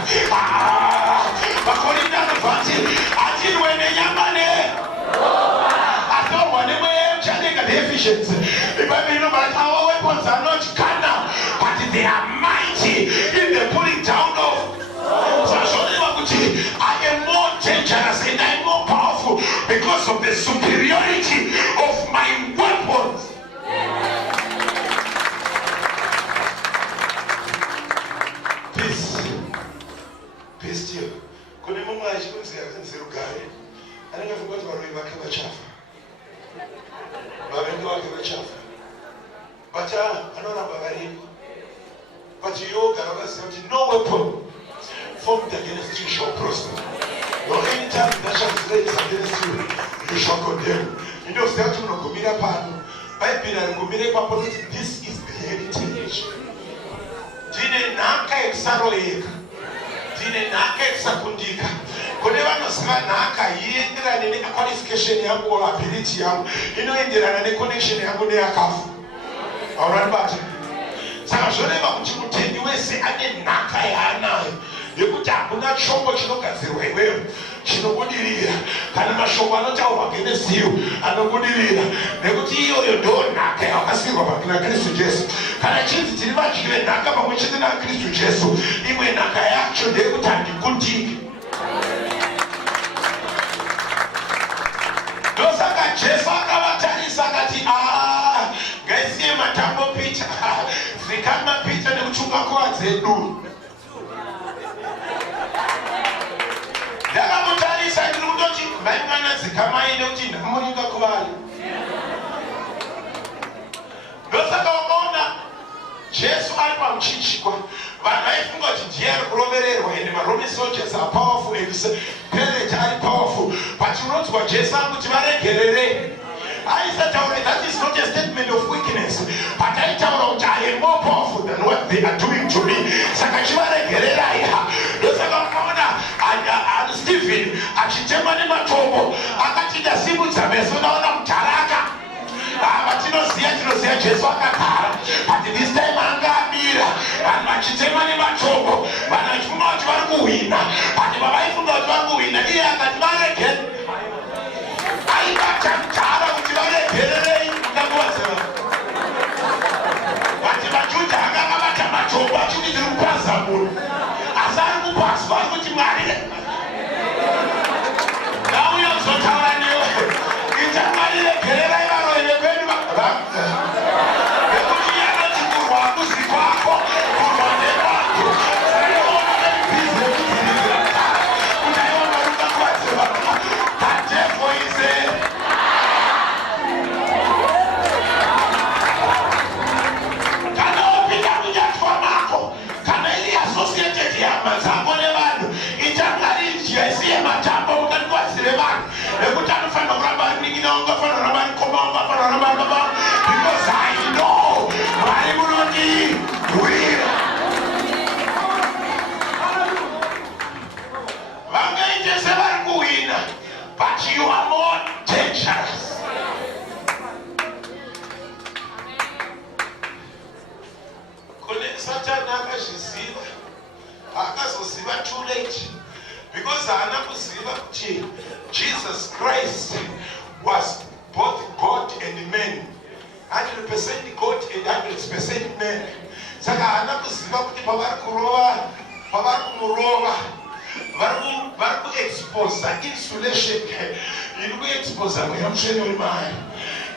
weapons are not carnal, but they are mighty in the pulling down of. I am more dangerous and I am more powerful because of the superiority of my weapons. Peace. Peace to you. Kuna mama ajifunza nzirugari. Ananga forgot to arrive back in chafa. Babenga wake bachafa. But anona babari. But you got no weapon formed against you shall prosper. No any time that shall be raised against you, you shall condemn. You know, this is the heritage. Dine naka exaroeka. Dine naka exakundika. Kodeva no sima naka yendera nene qualification yangu or ability yangu. Ino yendera nene connection yangu ne akafu. Alright, but saka zvoreva kuti mutendi wese ane naka yaanayo. Yekuti hakuna chombo chinogadzirwa iwewe chinobudirira kana mashoko anotaurwa ngeziyo anobudirira nekuti iyoyo ndonhaka yakasirwa pakina Kristu Jesu. Kana chinzi tiri vadyi venhaka pamwe chete naKristu Jesu, imwe nhaka yacho ndeyekuti handikundiki. Ndosaka Jesu akavatarisa akati ngaisiye matambo Pita, zvikama Pita nekuchunga nguva dzedu. Ndakamutarisa ndiri kutoti mai mwana zikamai nekuti ndamuringa kuvari. Ndosaka ukaona Jesu ari pamuchichikwa, vanhu vaifunga kuti ndiye ari kurovererwa, ende maRoman soldiers are powerful and Pilate ari powerful, but unodzwa Jesu ari kuti varegerere. Aisataura, that is not a statement of weakness, but aitaura kuti I am more powerful than what they are doing to me. Saka chivaregerera iya. Ndosaka ukaona Stephen achitemwa nematombo akati ndasimudza meso ndaona mutaraka. Tinoziya Jesu akagara, but this time anga amira, vanhu vachitemwa nematombo, vanhu vachifunga kuti vari kuhwina, but pavaifunga kuti vari kuhwina, iye akati varegere. Aibata mutara kuti varegererei munganguva dzevanhu. But vaJudha anga akabata matombo achiti tiri kupaza munhu, asi ari kupazwa ari kuti Mwari ngauye kuzotaura newe, ita Mwari regererai varoyi vekwedu nekuti iye anoti kurwa hakuzi kwako, kurwa ndekwangu. Kuti aiona munganguva dzevanhu. The devil is there. Kana upinda kunyatwa mako, kana ili associated ya mazambo nevanhu, itangari njia isiye matambo mukati kwazire vanhu. Nekuti anofanira kuramba kuningira, ungafanira kuramba koma, ungafanira kuramba baba, because I know Mwari munondibwira. Vangaite sevari kuhwina, but you are more dangerous. Kune Satani akazviziva, akazoziva too late, because haana kuziva kuti Jesus Christ was both God and man, 100% God and 100% man. Saka haana kuziva kuti pavari kumurova, vari kuexposa insulation, iri kuexposa mweya mutsvene wemai.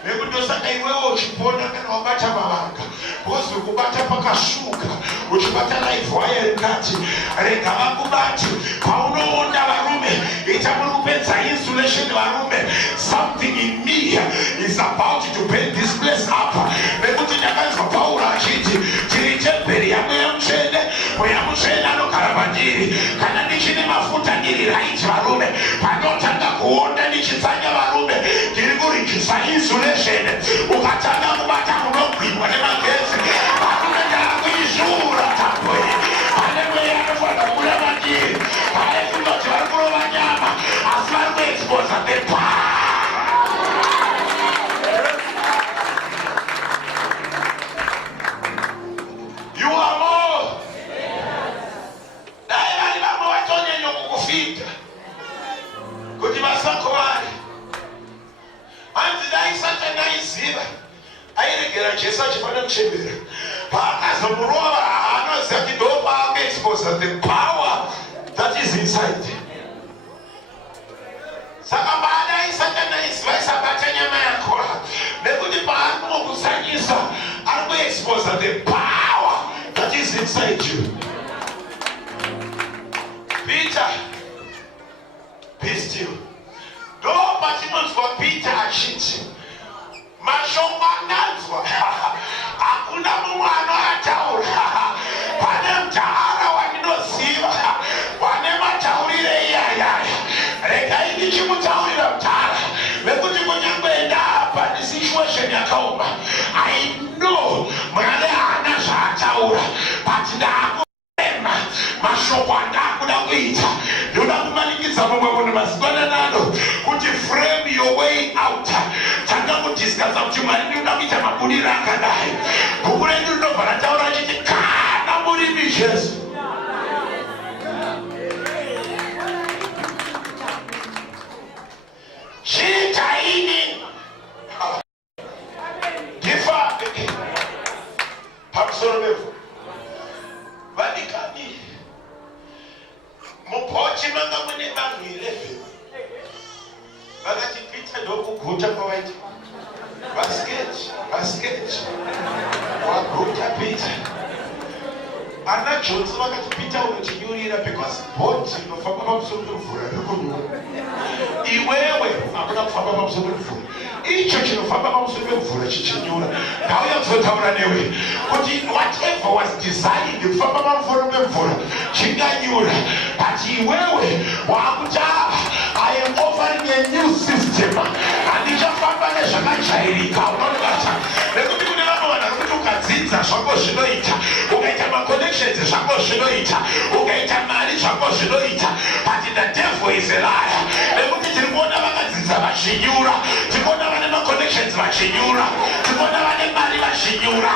Nekundosaka iwewo uchipona kana wabata mavanga, because ukubata pakashuka, uchibata live wire mukati, rega vakubati. Paunoona varume, ita muri kupedza insulation varume. Something in me is about to bend this place up. Nekuti ndakanzwa Pauro achiti tiri temberi yamweya mutsvene, mweya mutsvene anogara pandiri. Kana ndichine mafuta ndiri right varume, panotanga kuonda ndichitsanya varume, ndiri kurikisa insulation. Ukatanga kubata kunogwimwa nemagezi, varume ndaakuizvura tambo iyi. Pane mweya anofanira kubuda mandiri, vaifunga kuti vari kurova nyama, asi vari kuexposa the power. You are more. Dai vari vamwe vatonyanya kukufita kuti vasakuvari. Hanzi dai Satani aiziva, airegera Jesu achifana kuchembera. Paakazomurova, anoziva kuti ndo paakaexposa the power that is inside. Saka baadai Satani aiziva isabata nyama yako, nekuti paanokusanyisa ari kuexposa the power that is inside you. Peter, be still. Ndo patinonzwa Peter achiti mashoko ananzwa, hakuna mumwe anoataura. Pane mutara wandinoziva, wane mataurire iyayaya. Regai ndichimutaurira mutara, nekuti kunyangwe ndaapa nesituation yakaoma, I know Mwari haana zvaataura, but ndakurema mashoko andakuda kuita. Ndoda kumanikidza mumwe munhu masikwana nano kuti frame your way out. Tanga kudiscussa kuti Mwari ndinoda kuita mabudiro akadai. Bhuku redu rinobva rataura chiti kana murimi Jesu. basket waguta Peter ana Jones vakati Peter unotinyurira because boti inofamba pamusoro pemvura rikunyura iwewe hakuna kufamba pamusoro pemvura icho chinofamba pamusoro pemvura chichinyura ndauya kuzotaura newe kuti whatever was designed kufamba pamusoro pemvura chinganyura but iwewe wakuti I am offering a new system handichafamba nezvakajairika unonobata nekuti kune vanhu kuti ukadzidza zvako zvinoita ukaita maconnections zvako zvinoita ukaita mari zvako zvinoita but the devil is a liar nekuti tiri kuona vakadzidza vachinyura tiri kuona vane maconnections vachinyura tiri kuona vane mari vachinyura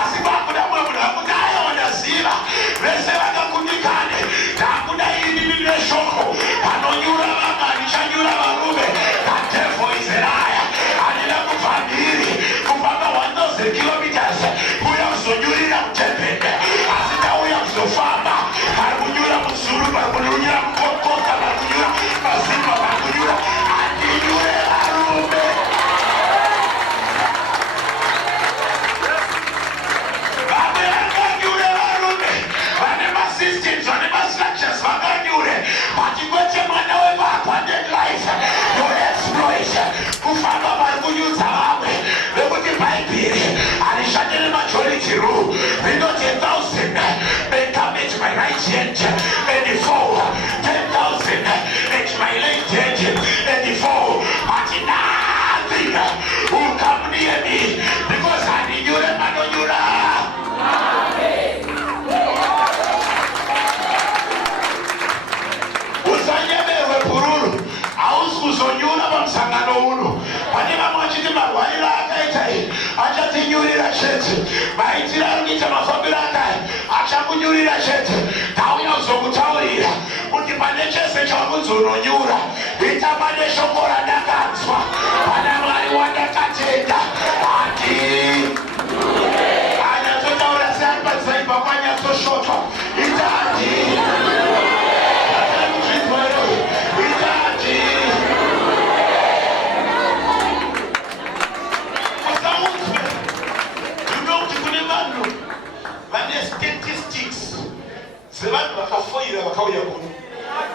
asi kwakuda mumwe munhu akuti ayaonaziva vese vakakundikane takuda ini neshoko panonyura vamwe hanichanyura varume the devil is a liar handina kubva ndiri kufamba 1000 kilometers kuya kuzonyurira mutembere asi ndauya kuzofamba pari kunyura musuru pari kunyura mukokosa pari kunyura mazimba pari kunyura handinyure varume vamwe vakanyure varume vane masystems vane mastructures vakanyure but kwete mwana wepaapanded life no exploit kufamba pari kunyudza vamwe vekuti bhaibheri harishandire majority rule rinoti 1000 may come at my right hand and fall 10,000 at my left hand and fall but nothing will come near me because haninyure manonyura usanyemerwe pururu hausi kuzonyura pamusangano uno pane vamwe vachiti marwariro akaita achatinyurira chete maitiro ari kuita mafambiro akaya achakunyurira chete tauya kuzokutaurira kuti pane chese chakunzononyura ita pane shoko randakanzwa pana mwari wandakatenda hati anyatsotaura seanipadzaipa kwanyatsosvotwa itati vane statistics dzevanhu vakafoira vakauya kuno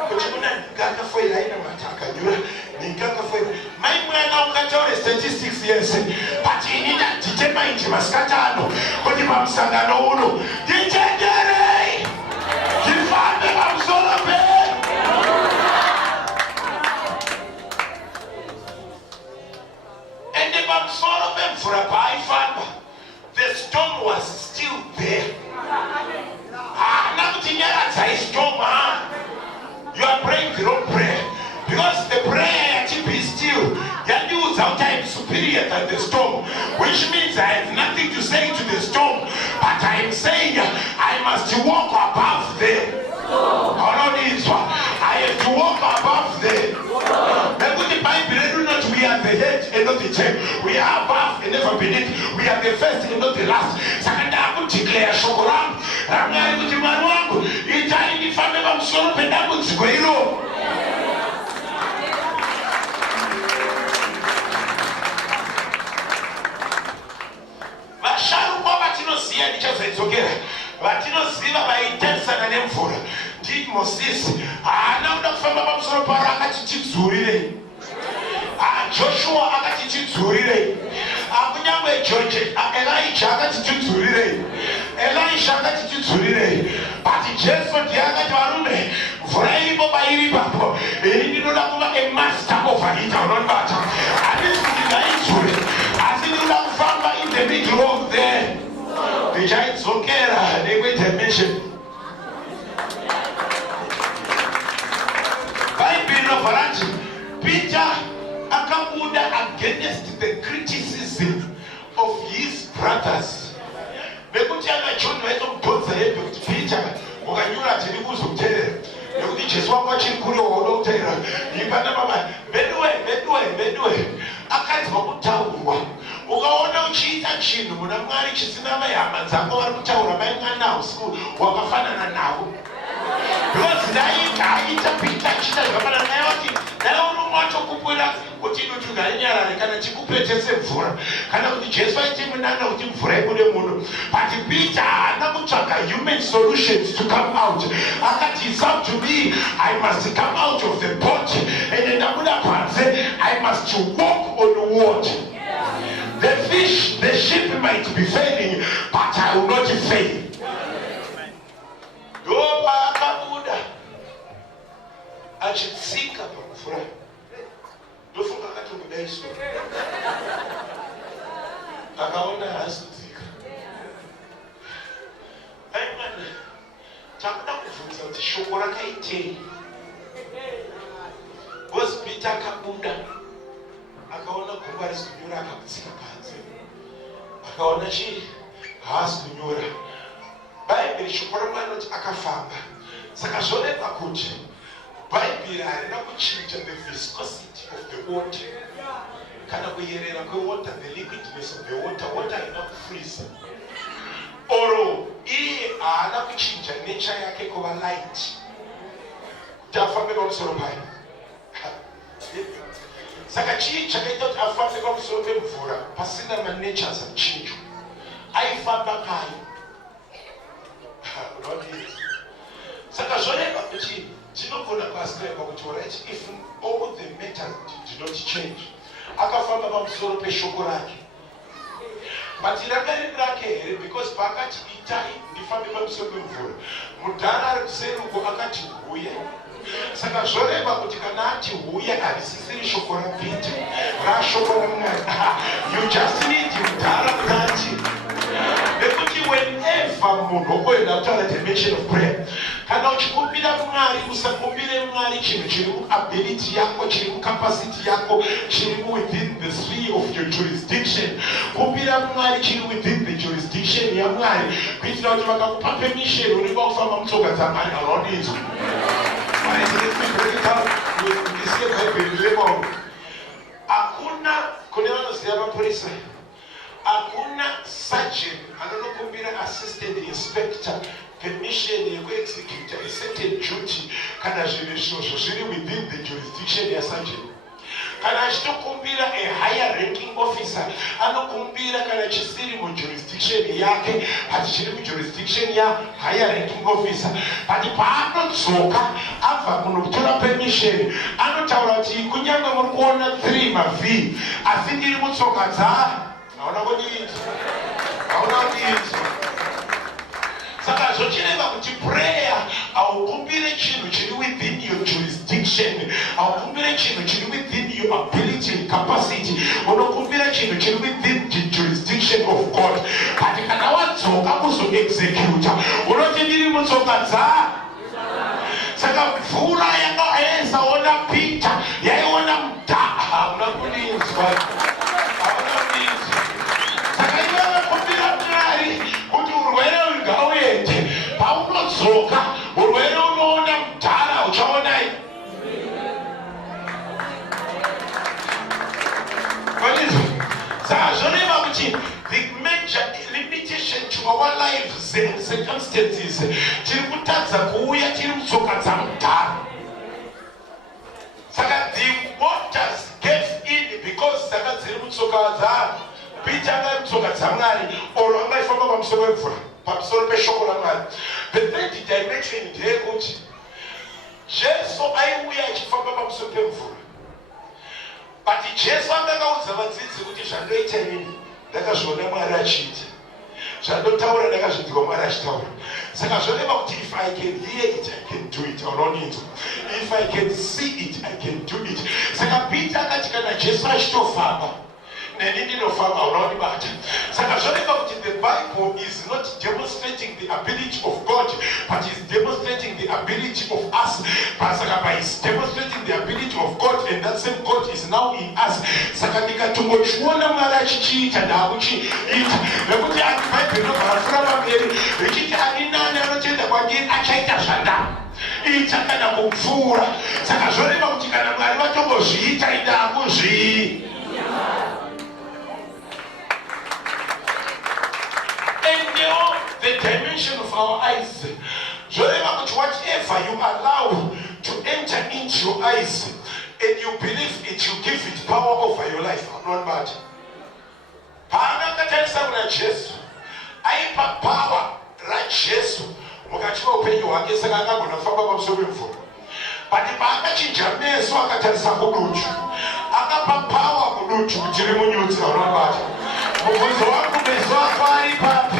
kuti kuna ninga akafoira aina mata akanyura ninga akafoira mai mwana ungataure statistics yese but ini nditemaindi masikati ano kuti pamusangano uno nditenderei ndifambe pamusoro ende pamusoro pemvura paaifamba the storm was still there. Storm, you are praying the wrong prayer because the prayer to be still your news sometimes superior than the storm, which means I have nothing to say to the storm, but I am saying I must walk above them. I have to walk above them. The Bible do not we are the head and not the tail. We are above and never beneath. We are the first and not the last. Sakanda akutikleya shokoram. Ramya kuti mwana wangu itani nifambe pamusoro pendambudziko iro. Vasharukwa vatinoziva ndichazoidzokera. Vatinoziva vaitesana nemvura. Ndi Moses haana kuda kufamba pamusoro paro akati tidzurirei. Joshua akati tidzurirei. Akunyangwe Elijah akati tidzurirei. Elisha akati tidzurirei. But Jesu ndiye akati varume mvura iripo pairi papo. Ini ndinoda kuva a master over it. Unonibata. Handisi kuti ndaidzure. Asi ndinoda kufamba in the middle of there. Ndichaidzokera nekuita mission. Bible inovarati Peter akabuda against the criticism of his brothers. Bekuti John vaizomubvunza hebe kuti Peter ukanyura tiri kuzokuteerera nekuti Jesu wako achiri kure waoda kuteerera ipana mama bedwe akanzwa kutaurwa ukaona uchiita chinhu muna Mwari chisina mai hama dzako vari kutaura mai mwana usiku wakafanana navo. Because ndaita Peter achita zvafanana naye kuti naye unomwe watokupwira kuti dutu ngarinyarare kana chikupetese mvura kana kuti Jesu aite munana kuti mvura ibude muno. But Peter haana kutsvaka human solutions to come out. Akati it's up to me, I must come out of the boat and ndabuda panze, I must walk on the water. The fish, the ship might be failing, but I will not fail. Go akabuda achitsika pamvura. Ndofunga akati mudaiso akaona haasitsika. Aimana takuda kubvunza kuti shoko rakaitei. Bosi Peter akabuda akaona gungwa risi kunyura akabutsika panze. Akaona chii haasi kunyura. Bhaibheri shoko raMwari rinoti akafamba. Saka zvoreva kuti Bhaibheri harina kuchinja the viscosity of the water. Kana kuyerera kwewater, the liquidness of the water, water haina kufreeza. Oro iye haana kuchinja nature yake kuva light. Kuti afambe pamusoro payo. Saka chii chakaita kuti afambe pamusoro pemvura pasina manatures achinjwa. Aifamba kayo. Saka zvoreva kuti tinogona kuascribe kuti alright, if all the matters did not change, akafamba pamusoro peshoko rake. But rakariri rake here, because pakati itai ndifambe pamusoro pemvura, mudhara ari kuseri uko akati huya. Saka zvoreva kuti kana ati huya harisisiri shoko raPeter, rashoko raMwari. You just need mudhara kuti nekuti whenever munhu oenda kutaura dimension of prayer, kana uchikumbira Mwari usakumbire Mwari chinhu chiri muability yako, chiri mucapacity yako, chiri within the sphere of your jurisdiction. Kumbira Mwari chiri within the jurisdiction yaMwari, kuitira kuti vakakupa permission unenge kufamba mutsoka dzaMwari aunondidzwa. Hakuna kune vanoziva mapurisa, hakuna surgeon anonokumbira assistant inspector permission yekuexecuta a certain duty kana zvinhu izvozvo zviri within the jurisdiction yasurgeon. Kana achitokumbira a higher ranking officer anokumbira kana chisiri mujurisdiction yake but chiri mujurisdiction ya higher ranking officer. But paanodzoka abva kunotora permission anotaura kuti kunyange muri kuona 3 mavhii asi ndiri mutsoka hauna kudii. Saka zvochireva kuti prayer haukumbire chinhu chiri within your jurisdiction, haukumbire chinhu chiri within your ability and capacity, unokumbira chinhu chiri within the jurisdiction of God. But kana wadzoka kuzoexecuta unoti ndiri mutsoka saka mvura yakaesaona Peter yaiona mudhara. Hauna kudinzwa. Saka iwe vakumbira Mwari kuti urwere ngauende, paunodzoka urwere unoona mudhara uchaonai. Saka zvoreva kuti the major limitation to our lives and circumstances tiri kutadza kuuya tiri mutsoka dzamudhara. Saka the waters gave in because saka dziri mutsoka Peter anga mutsoka dzaMwari oro anga ifamba pamusoro pemvura, pamusoro peshoko raMwari. The third dimension ndeyekuti Jesu aiuya achifamba pamusoro pemvura, but Jesu anga akaudza vadzidzi kuti zvandoita inini ndakazviona Mwari achiita, zvandotaura ndakazvinzwa Mwari achitaura. Saka zvoreva kuti if I can hear it, I can do it. If I can see it, I can do it. Saka Peter akati kana Jesu achitofamba neni ndinofamba unaonibata. Saka zvoreva kuti the Bible is not demonstrating the ability of God, but is demonstrating the ability of us. Saka is demonstrating the ability of God, and that same God is now in us. Saka ndikatongochiona Mwari achichiita ndaakuchiita, nekuti ani Bhaibheri nobharafura pamberi richiti ani nani anotenda kwandiri achaita zvandaiita kana kupfuura. Saka zvoreva kuti kana Mwari vatongozviita indakuzviita. And the dimension of our eyes. Whatever you allow to enter into your eyes, and you believe it, you give it power over your life. Not bad. Pana katalisa kuna Jesu. Aipa power la Jesu. Mukachua upenyo wake saka kuna famba kwa msomi mfumo. Pati paka chinjameso akatalisa kuduchu. Akapa power kuduchu kutirimu nyuti na unabata. Mkuzo wangu mezo wako haripapi.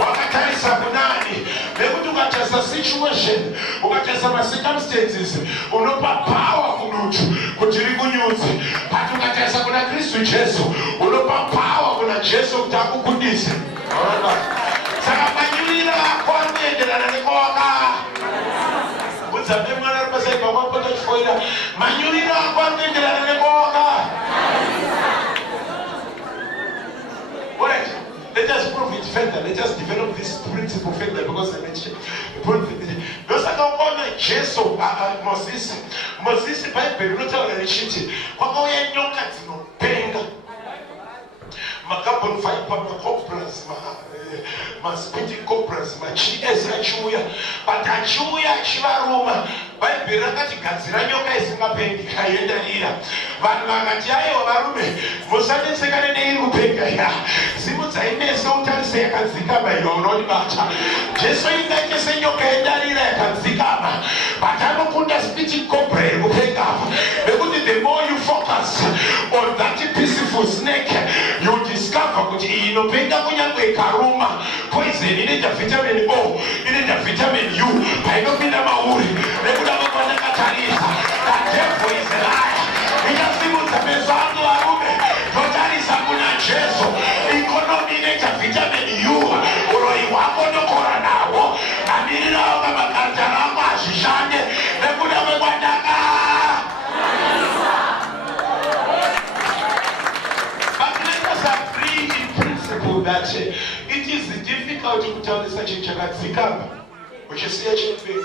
Wakatalisa kunani. Meku tukachasa situation. Ukachasa ma circumstances. Unopa power kuduchu kutirimu nyuti. Pati ukachasa kuna Kristu Jesu. Unopa power kuna Jesu kutaku kudise. Unabata. Saka manyulina kwa mendela na nikoka. Wait, let us prove it further. Let us develop this principle further because I mentioned the point. Those are not Jesus, Moses, Bible, not all the shit. What are you doing? Penga. Makapon five public cobras, my spitting cobras, my cheese, but I chew ya chivaruma. By Birakati Katsiranoka is in a penny, Kayenda here. But Magatia or Arume, Mosadi second name who pay here. Simons, I may sometimes say I can think about your own matter. Just so you like to say your Kayenda, I can think about. But I don't put a spitting cobra who pay up. The more you focus on that peaceful snake, you discover that you know, karuma, poison, you need a vitamin O, you need a vitamin U. I don't mean that devil is a liar. He just thinks that there's a woman. Total is a good Jesus. Economy needs a vitamin U. Or you want to corona. I mean, now I'm a Cantarama, Shishane, the good of a Bandaka. But let us agree in principle that it is difficult to tell such a child Zikamba, which is the ancient thing.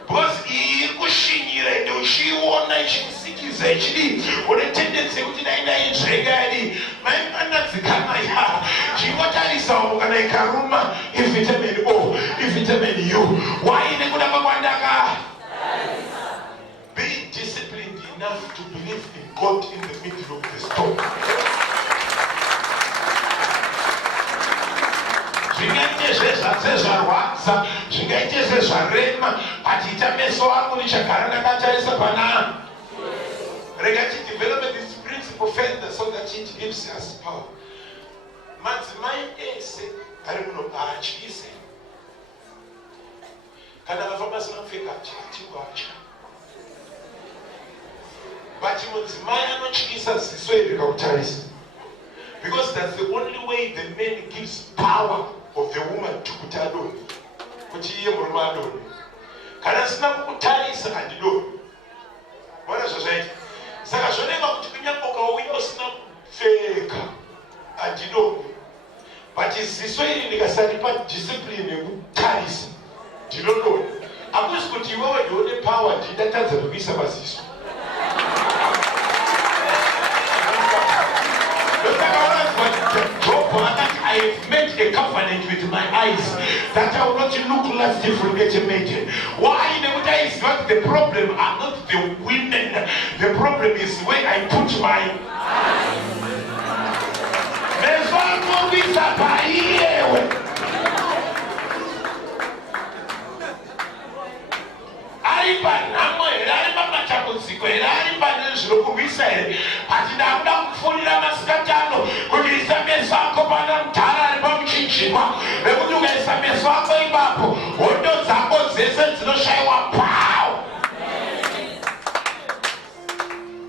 Because he kushinyire ndo shiona chisikiza chidi one tendency kuti naenda intrigadi maimana zikama ya chiwatalisa omukana ikaruma vitamin O vitamin U why nekuda kwandaka be disciplined enough to believe in God in the middle of the storm. Develop this principle further so that it gives us power. My essay, I don't know, cheese. Can I have a person figure? But you want my cheese as the way because that's the only way the man gives power of the woman to kutadoni. Kuchiye murmadoni. Kana sina kutalisa andidoni. Wana society. Saka shoneka kutukunya poka uyo sina feka andidoni. But isiswahili nikasalipa discipline kutalisa. Ndidoni. Akusi kuti wewe ndione power ndidataza kubisa basiso. I have made a covenant with my eyes that I will not look less different getting made. Why the is not the problem, I'm not the women. The problem is where I put my eyes.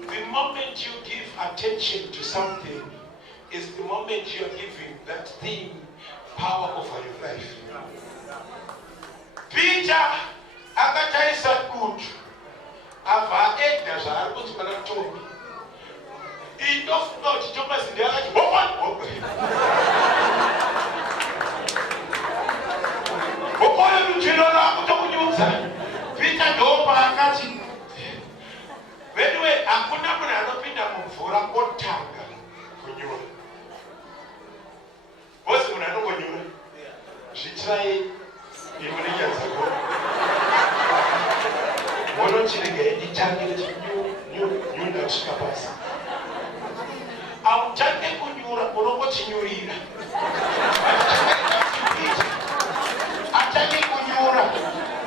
The moment you give attention to something is the moment you are giving that thing power over your life. Peter akataisa good ava edda zvaari pana Tombi indofunga Thomas ndiye akati okole mujinona akutokunyudza Peter ndopa akati anyway hakuna munhu anopinda mumvura otanga kunyura bosi munhu anongonyura zvitirai imunenyadzako murongo chinyurira atake kunyura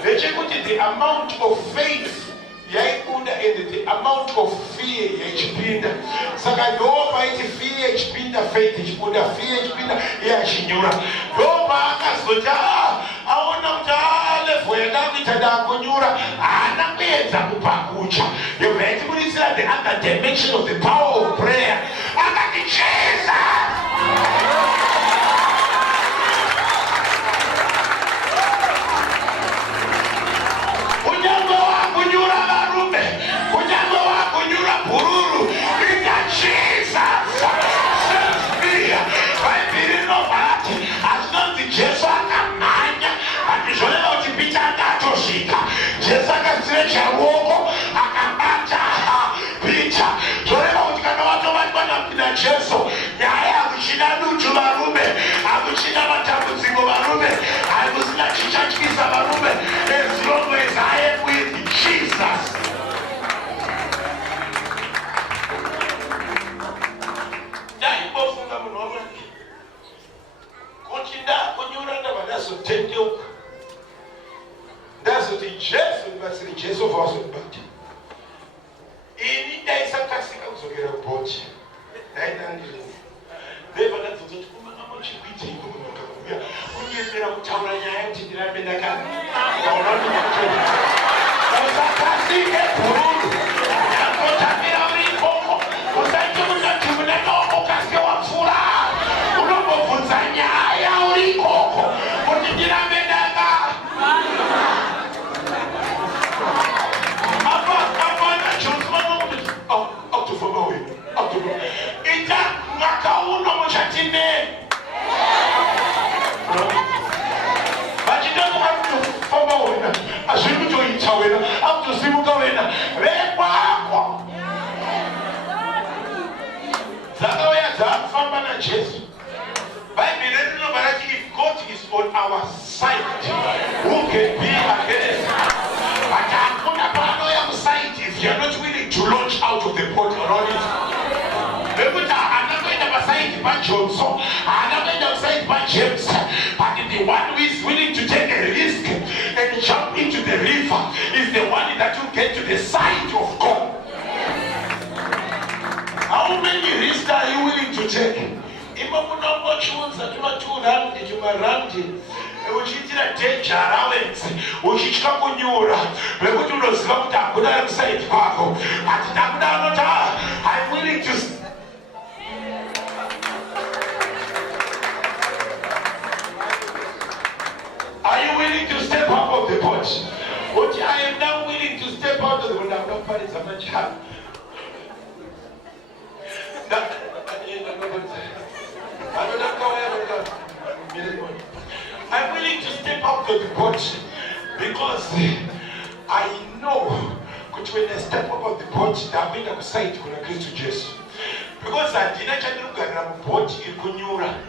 ndechekuti the amount of faith yaikunda and the amount of fear yachipinda saka ndopa iti fear yachipinda faith ichikunda fear yachipinda yachinyura ndopa akazoti aona kuti level yakakuita ndakunyura haana kuedza kupakucha yobvaitiburisira the other dimension of the power of prayer akati Jesus. Jesu akasirecha ruoko akabata picha toreva kuti kana watobatwa na Jesu nyaya hakuchina dutu varume hakuchina matambudziko varume hakusina chichatyisa varume as long as I am with Jesus. Ndaibofunga munhu wamwake kuti ndakunyura ndabva ndazotendeuka ndazoti Jesu ndibasiri Jesu ovasodibata ini ndaisakasika kuzokera kubhochi ndainandiri ndebva ndadzoti kumakamochikuita ikomunakakuya kundiendera kutaura nyaya kuti ndirambe ndakaona usakasike bhururu ndakotambira uri ikoko usaite munoti munanaoko kasike wapfuura unombobvunza nyaya uri ikoko kuti ndirambe Jesus. If God is on our side, who can be against us? But if you are not willing to launch out of the boat on it, but the one who is willing to take a risk and jump into the river is the one that will get to the side of God. How many risks are you willing to take? uchiitira danger allowance uchitya kunyura vekuti unoziva kuti hakuda rekuside kwako ati ndakuda anoti I'm willing to Are you willing to step out of the boat? What I am now willing to step out of the boat. I'm not parties, I'm not child. I'm willing to step out of the boat because I know that when I step out of the boat, I'm going to say to Kristu Jesus. Because I didn't look at the boat in Kunyura.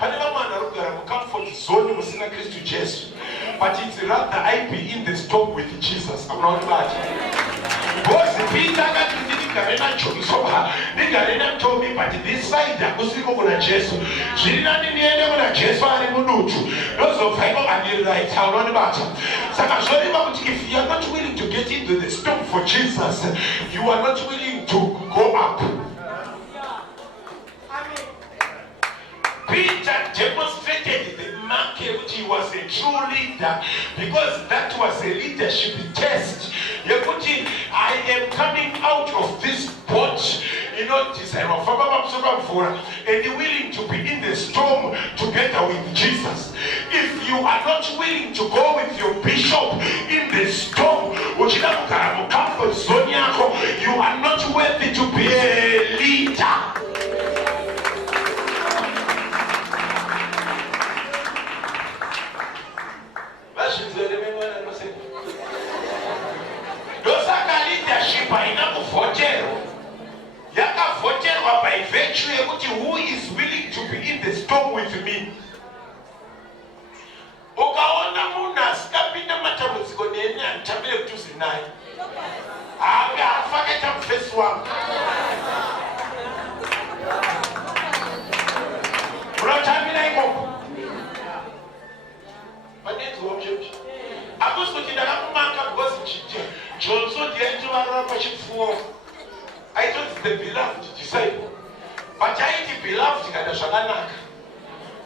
I never want to look at the comfort zone with Kristu Jesus. But it's rather I be in the storm with Jesus. I'm not bad. Because Peter got to think Karena Chomisoba, Nigarena told me, but this side, I was looking for Jesus. She didn't need anyone, Jesus, and Munuchu. Those of Bible and the right, how on about it. If you are not willing to get into the storm for Jesus, you are not willing to go up. Peter demonstrated the market which he was a true leader because that was a leadership test. I am coming out of this boat, and willing to be in the storm together with Jesus. If you are not willing to go with your bishop in the storm, you are not worthy to be a leader. By virtue who is willing to be in the storm with me. beloved kada zvakanaka.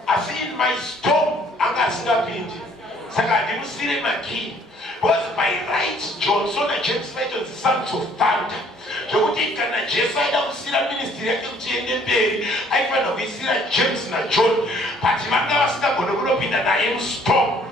Asi in my storm anga asingapindi. Saka ndimusire makey. Because by right Johnson and James Payton sons of thunder. Jokuti kana Jesu aida kusira ministry yake kuti ende mberi aifanira kuisira James na John but vanga vasingagona kunopinda naye mustorm.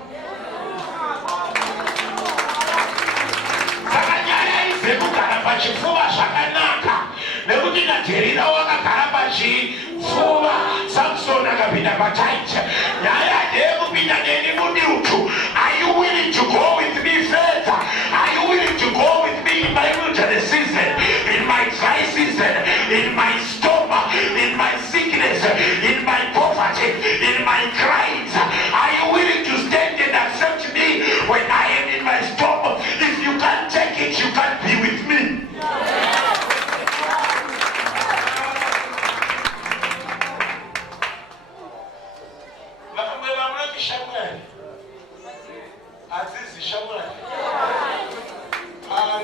Saka nyaya idzekugara pachipfuva zvakanaka nekuti naDherira wakagara pachipfuva Samson akapinda pataita. Nyaya ndeyekupinda neni mudutu. Are you willing to go with me further? Are you willing to go with me in my wilderness season, in my dry season, in my storm, in my sickness, in my poverty, in my cries? Are you willing to stand and accept me when I am in my storm? If you can't take it, you can't be with me. Azizi shamwari.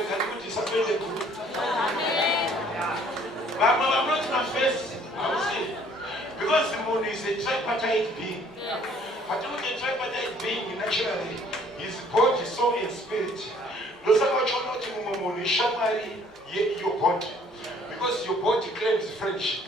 Kanikuti sapende kuru. Vamwe vanoti mafesi hausi. Because the moon is a tripartite being. But with a tripartite being naturally, his body, soul and spirit. Those are what you're not in moon is shamwari your body. Because your body claims friendship.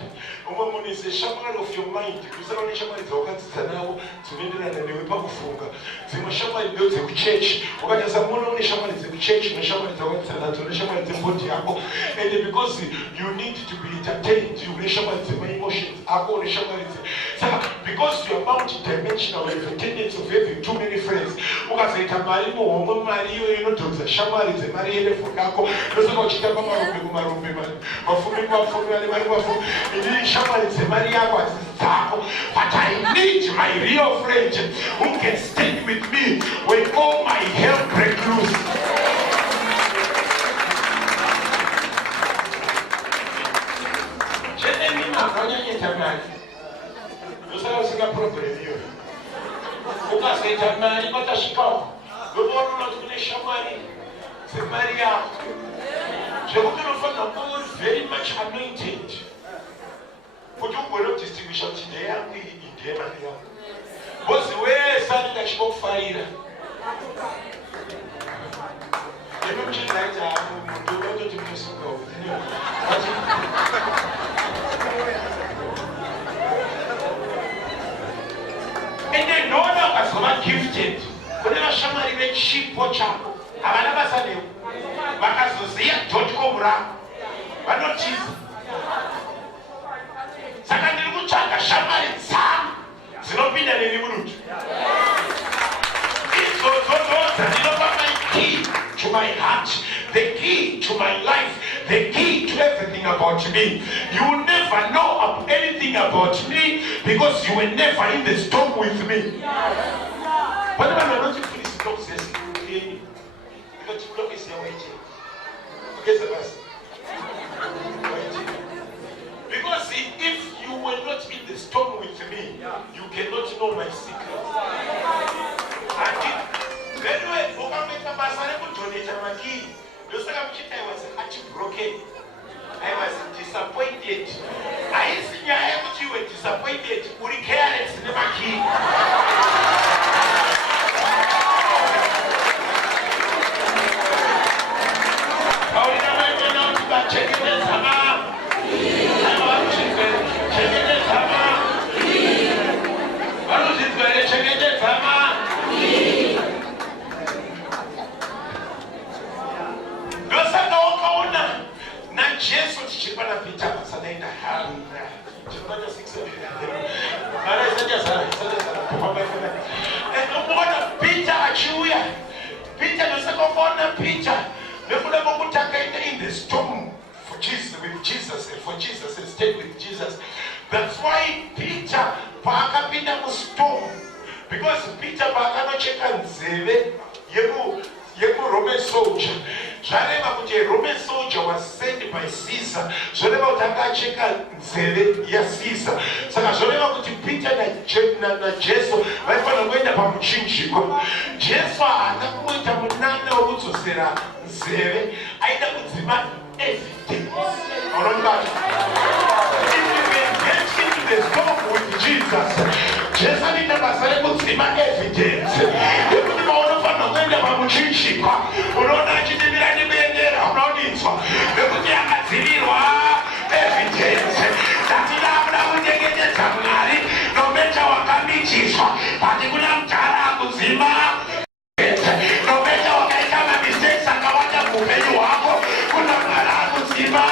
Moon is a shamwari of your mind. Because the shamwari is okatitanawo tumenderana newe pakufunga. Zimwe shamwari ndo dzekuchechi. Ukati samuona une shamwari dzekuchechi neshamwari dzakatitanadzo neshamwari dzembodi yako. And because you need to be entertained, you une shamwari dzema emotions ako une shamwari dze. Saka because you are multi-dimensional, you have a tendency of having too many friends. Ukasaita mari muhomwe mari iyo inodhodza shamwari dzemari yerefu yako. Ndosaka uchita kumarumbe mafumi ane mari mafumi. Ini shamwari dzemari yako hadzisi dzako. But I need my real friend who can stand with me when all my hell breaks loose. Very much anointed. For you will distinguish today and be in them. What's the way something that you won't fire? You don't change like that. You don't do this. And then no one was not gifted. Whenever somebody made sheep watcher, I never said you. Because don't go around. But not Jesus. Sakandiri kutsvaga shamwari dzangu dzinopinda neni mudutu. Idzodzo dzandinopa my key to my heart, the key to my life, the key to everything about me. You will never know of anything about me because you were never in the storm with me. But when I'm not in the storm, says, because you look is waiting. Guess the verse. Because if you were not in the storm with me, you cannot know my secrets. Anyway, I was disappointed. I see that you were disappointed. We careless in the key. In the storm for Jesus, with Jesus, and for Jesus, and stay with Jesus. That's why Peter paakapinda mu storm, because Peter paakanocheka nzeve yeku Roman soldier. Zvareva kuti a Roman soldier was sent by Caesar. Zvoreva kuti akacheka nzeve yaCaesar. Saka zvoreva kuti Peter na Jesu vaifanira kuenda pamuchinjikwa. Jesu haana kuita munana wekudzosera nzeve, aida kudzima evidence. If you can get into the kuzima evidence yekuti paunofanira kuenda pamuchinjikwa unoona achitimira nemuyendera unaonitswa nekuti akadzivirwa evidence. Tatinoda kuchengetedza Mwari nometa wakamichiswa pati kuna mutara akuzima nometa wakaita mamistakes akawanda muupenyu hwako kuna Mwari akuzima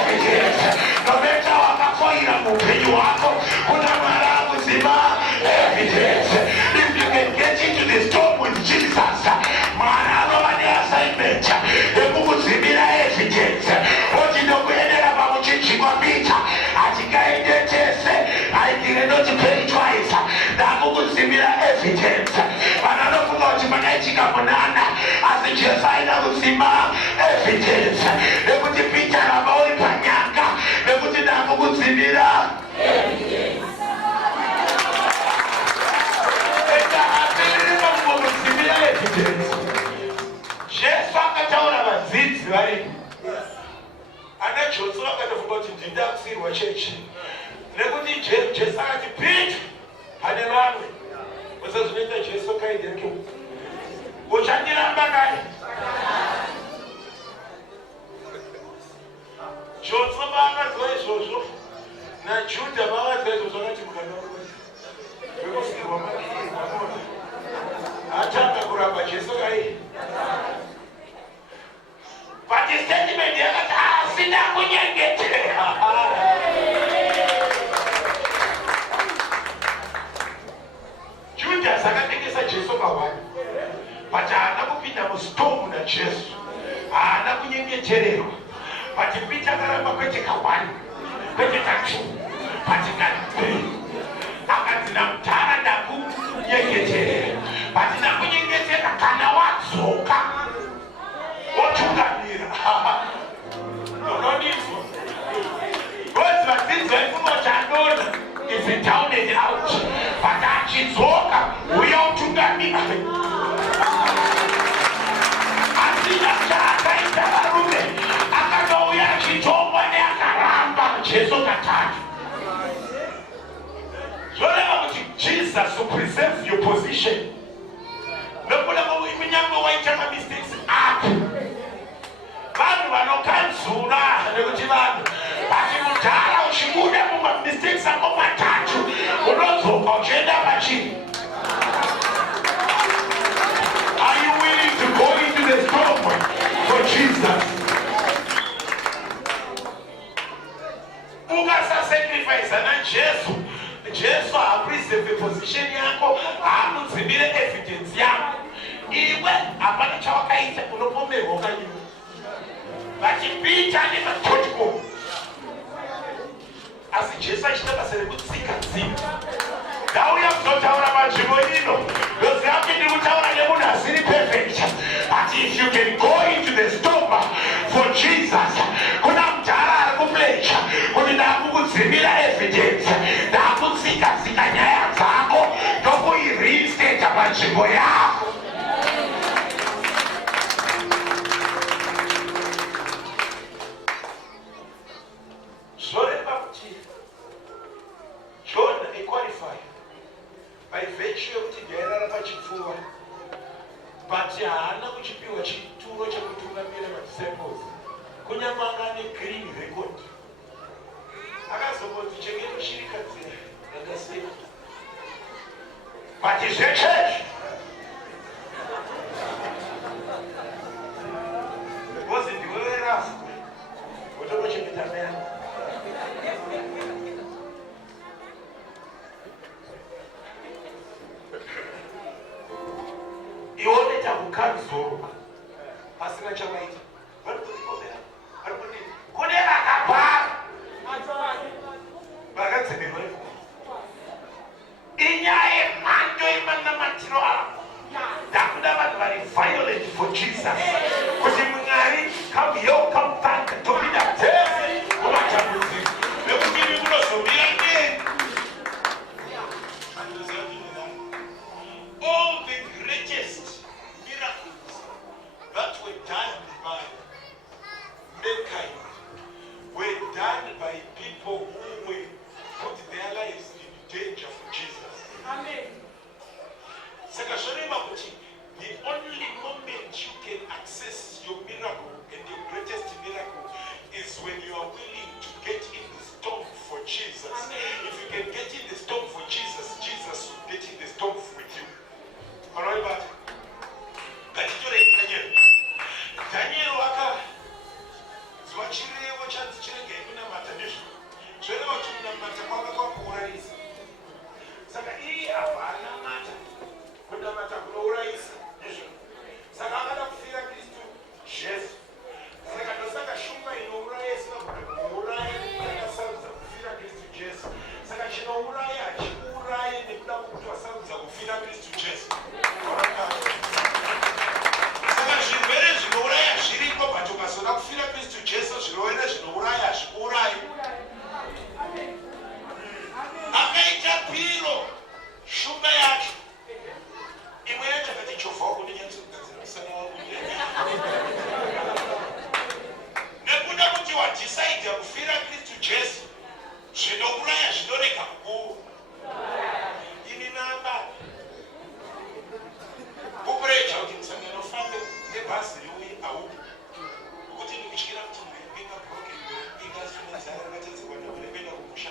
evidence. Nometa wakafoira muupenyu hwako kuna Mwari akuzima evidence. If you can get into the storm with Jesus, Mwari anova neassignment yekukuzimira evidence. Ochinokuendera pamuchinjikwa Peter achikaendetese aitire not pay twice ndakukuzimira evidence. Vananofunga kuti makaitika munana asi Jesu aida kuzima evidence nekuti Peter ramba uri panyanga nekuti ndakukuzimira evidence. Jesu akataura vadzidzi varipo ana Jotsu vakatofunga kuti ndinda kusiyirwa chechi nekuti Jesu akati Peter pane vamwe usazvinoita Jesu kaideke uchandiramba kai. Jotsu vaakazwa izvozvo naJudha vakazwa izvozvo vakati mukana wekusiyirwa makiirwa atanga kuramba Jesu kai. But the statement yakati asina kunyengetera. Judas akatengesa Jesu pawani but haana kupinda mustorm naJesu, haana kunyengetererwa. But Peter akaramba kwete kawani kwete katu but ka3 akati namutara ndakunyengeterera but ndakunyengetera kana wadzoka wotungamira. Unodizwa because vadzidzi vaifunga kuti Adona is down and out but achidzoka uya utungamira. Asina chaakaita varume akandouya achitongwa neakaramba Jesu katatu. Zvoreva kuti Jesus will preserve your position. Nekuda kunyange waita mistakes up vanhu vanokanzura nekuti vanhu pati mudhara uchibuda mumamistakes ako matatu unodzoka uchienda pachii. Are you willing to go into the storm for Jesus? Ukasasacrifice naJesu, Jesu haapreserve position yako, haakudzimire evidence yako. Iwe hapana chawakaita unopomerwa ukanyuma. Vachipita nematotiko asi Jesu achita basa rekutsika dzimba. Ndauya kuzotaura panzvimbo ino ndoziva kuti ndiri kutaura nemunhu asiri perfect, but if you can go into the storm for Jesus, kuna mudhara ari kuplecha kuti ndakukudzimira evidence, ndakutsika-tsika nyaya dzako ndokuireinstate panzvimbo yako. Zvoreva kuti John equalify by virtue yekuti ndairara pachipfuva but haana kuchipiwa chituro chekutungamira madisciples kunyange anga ane green record. Akazomboti chengeta chirikadzira yakasiyana but zvechechi because ndiwewe rafu wotonochengeta mena. Iwoneta kukanzurwa pasina chamaita varikuzikomera varikudini kune vakabhara vakadzemerwa iko inyaya yemhando yemanamatiro avo. Ndakuda vanhu vari violent for Jesus kuti Mwari come here, come back topinda tese kumatambudziko nekuti iri kunozomira neni. All the greatest miracles that were done Jesus. If you can get in the storm for Jesus, Jesus will get in the storm with you. Alright, but Daniel waka zwachirevo chanzi chirege kunamata ndizvo zvoreva kuti kunamata kwanga kwakuurayisa saka iye havana mata kunamata kunourayisa ndizvo saka akada kufira Kristu Jesu saka ndosaka shumba inouraya isingagona kumuuraya akasarudza kufira Kristu Jesu saka chinouraya hachiuraye nekuda kwokuti wasarudza kufira Kristu Jesu. Zvirwere zvinouraya zviripo but ukazoda kufira Kristu Jesu zvirwere zvinouraya hazvikuurayi. Akaita piro shumba yacho imwe yacho akati chovha wakundinyatsogadzira musana wangu nekuda kuti wadhisaidha kufira Kristu Jesu zvinouraya zvinorega kukuuraya. Imi namba kukureja kuti musangano ufambe nebhazi riuye aupo ukuthi ndikutyira kuti ndinga broken ingasunezara rakatadzirwa ndakuenda kumusha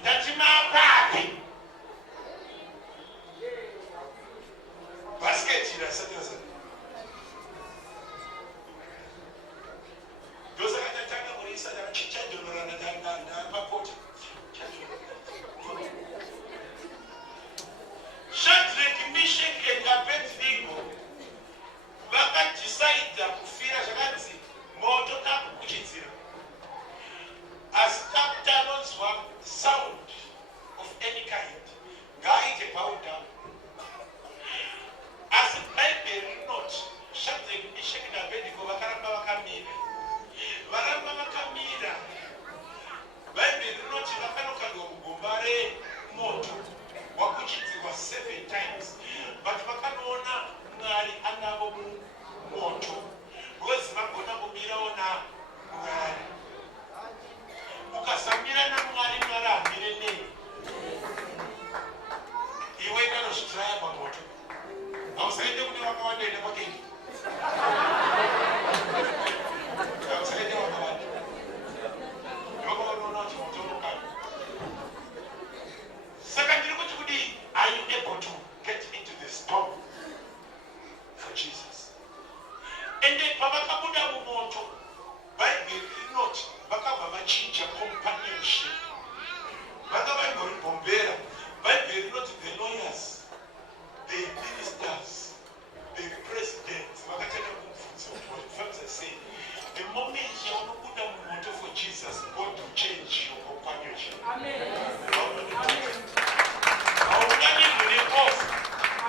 ndati mapapi basiketi rasatasa ndosaka ndatanga kurisa ndachadhonorana ndapapota Shadrach, Meshach and Abednego vakadhisaidha kufira zvakanzi moto takukuchidzira asi takuti anonzwa sound of any kind ngaaite bow down. Asi bhaibheri rinoti Shadrach, Meshach naAbednego vakaramba vakamira. Varamba vakamira, bhaibheri rinoti vakanokandwa mugomba remoto wakuchidzirwa 7 times but vakanoona Mwari anavo mumoto because vagona kumirawo naMwari. Ukasamira naMwari, Mwari hamire nei iwe kanozvitiraya pamoto hausaende kune vakawandaenda pakendi hausaende vakawanda ndokaunoona kuti moto unokana. Saka ndiri kuti kudii, are you able to get into the storm for Jesus? And then pavakabuda mumoto bhaibheri rinoti vakabva vachinja companionship, vakava ingoribombera. Bhaibheri rinoti the lawyers, the ministers, the presidents vakatanga kumubvunza kuti what Father say, the moment yaunobuda mumoto for Jesus, God will change your companionship. Amen. Haunganirwi neofu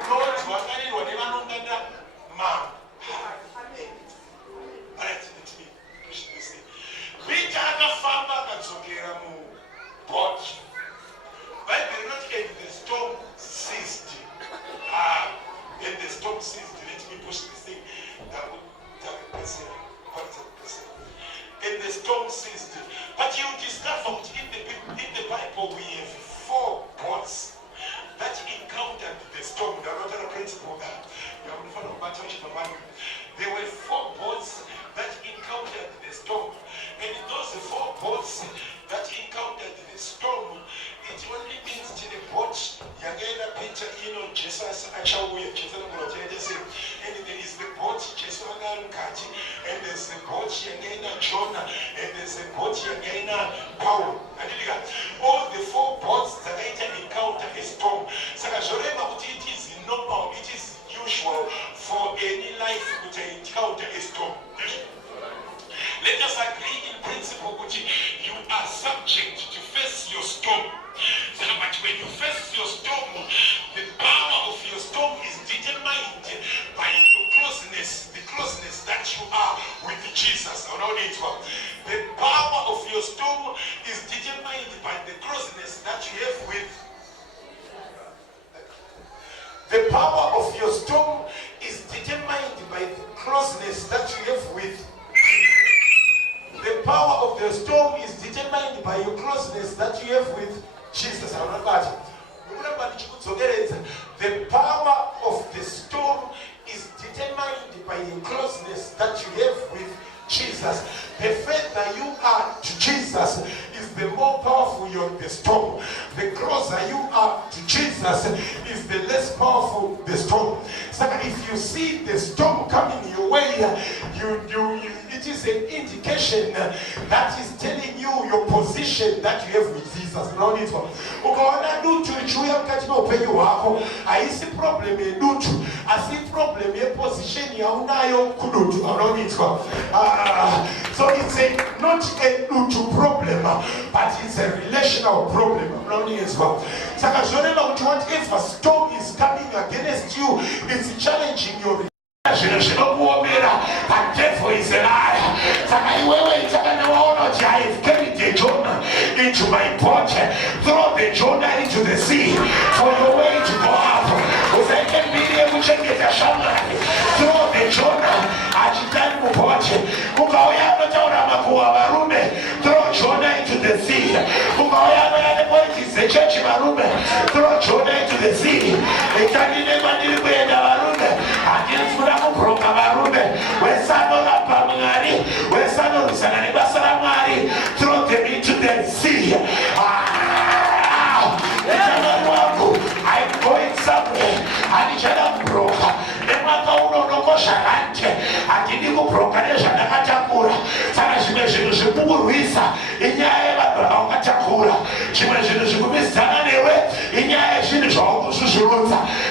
noti wakanirwa nevanongana mambo. Peter akafamba akadzokera muboti. Bhaibheri rinoti and the storm ceased. And the storm ceased. Let me push this thing. And the storm ceased. But you discover in the Bible we have 4 boats that encountered the storm. There were 4 boats that encountered the storm. And those 4 boats that encountered the storm, it only means to the boat yakaenda Peter ino Jesus achauya. And there is the boat Jesus anga mukati, and there's the boat yakaenda Jonah, and there's the boat yakaenda Paul. All the 4 boats that encounter a storm. Saka zvoreva kuti it is normal, it is usual for any life to encounter a storm. Let us agree in principle that you are subject to face your storm. But when you face your storm, the power of your storm is determined by your closeness, the closeness that you are with Jesus. The power of your storm is determined by the closeness that you have with. The power of your storm is determined by the closeness that you have with. The power of the storm is determined by your closeness that you have with Jesus. The power of the storm is determined by the closeness that you have with Jesus. The further you are to Jesus is the more powerful your on the storm. The closer you are to Jesus is the less powerful the storm. So if you see the storm coming your way, it is an indication that is telling you your position that you have with Jesus. No need for ukaona dutu lichuya mkati na upenyu wako, haisi problem ya dutu, asi problem ya position ya unayo kudutu. No need for so it's not a dutu problem, but it's a relational problem. No need for saka jonema kuti whatever storm is coming against you, it's challenging your the devil is a liar. I've carried the Jonah into my pot. Throw the Jonah into the sea for your way to go out. Throw the Jonah. Throw Jonah into the sea. Throw Jonah into the sea. Throw them into the sea. I'm going somewhere. I'm broke.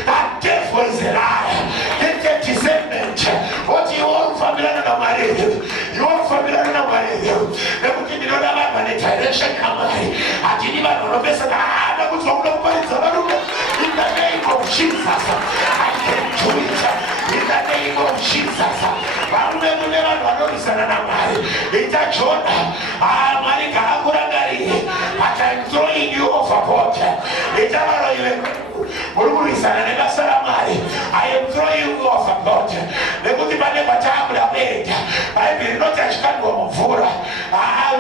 That devil is a liar. What you want from the you want from the direction. In the name of Jesus, I can do it. In the name of Jesus, I'm throwing you overboard. I am throwing you overboard. I will not ashkani wa mvura.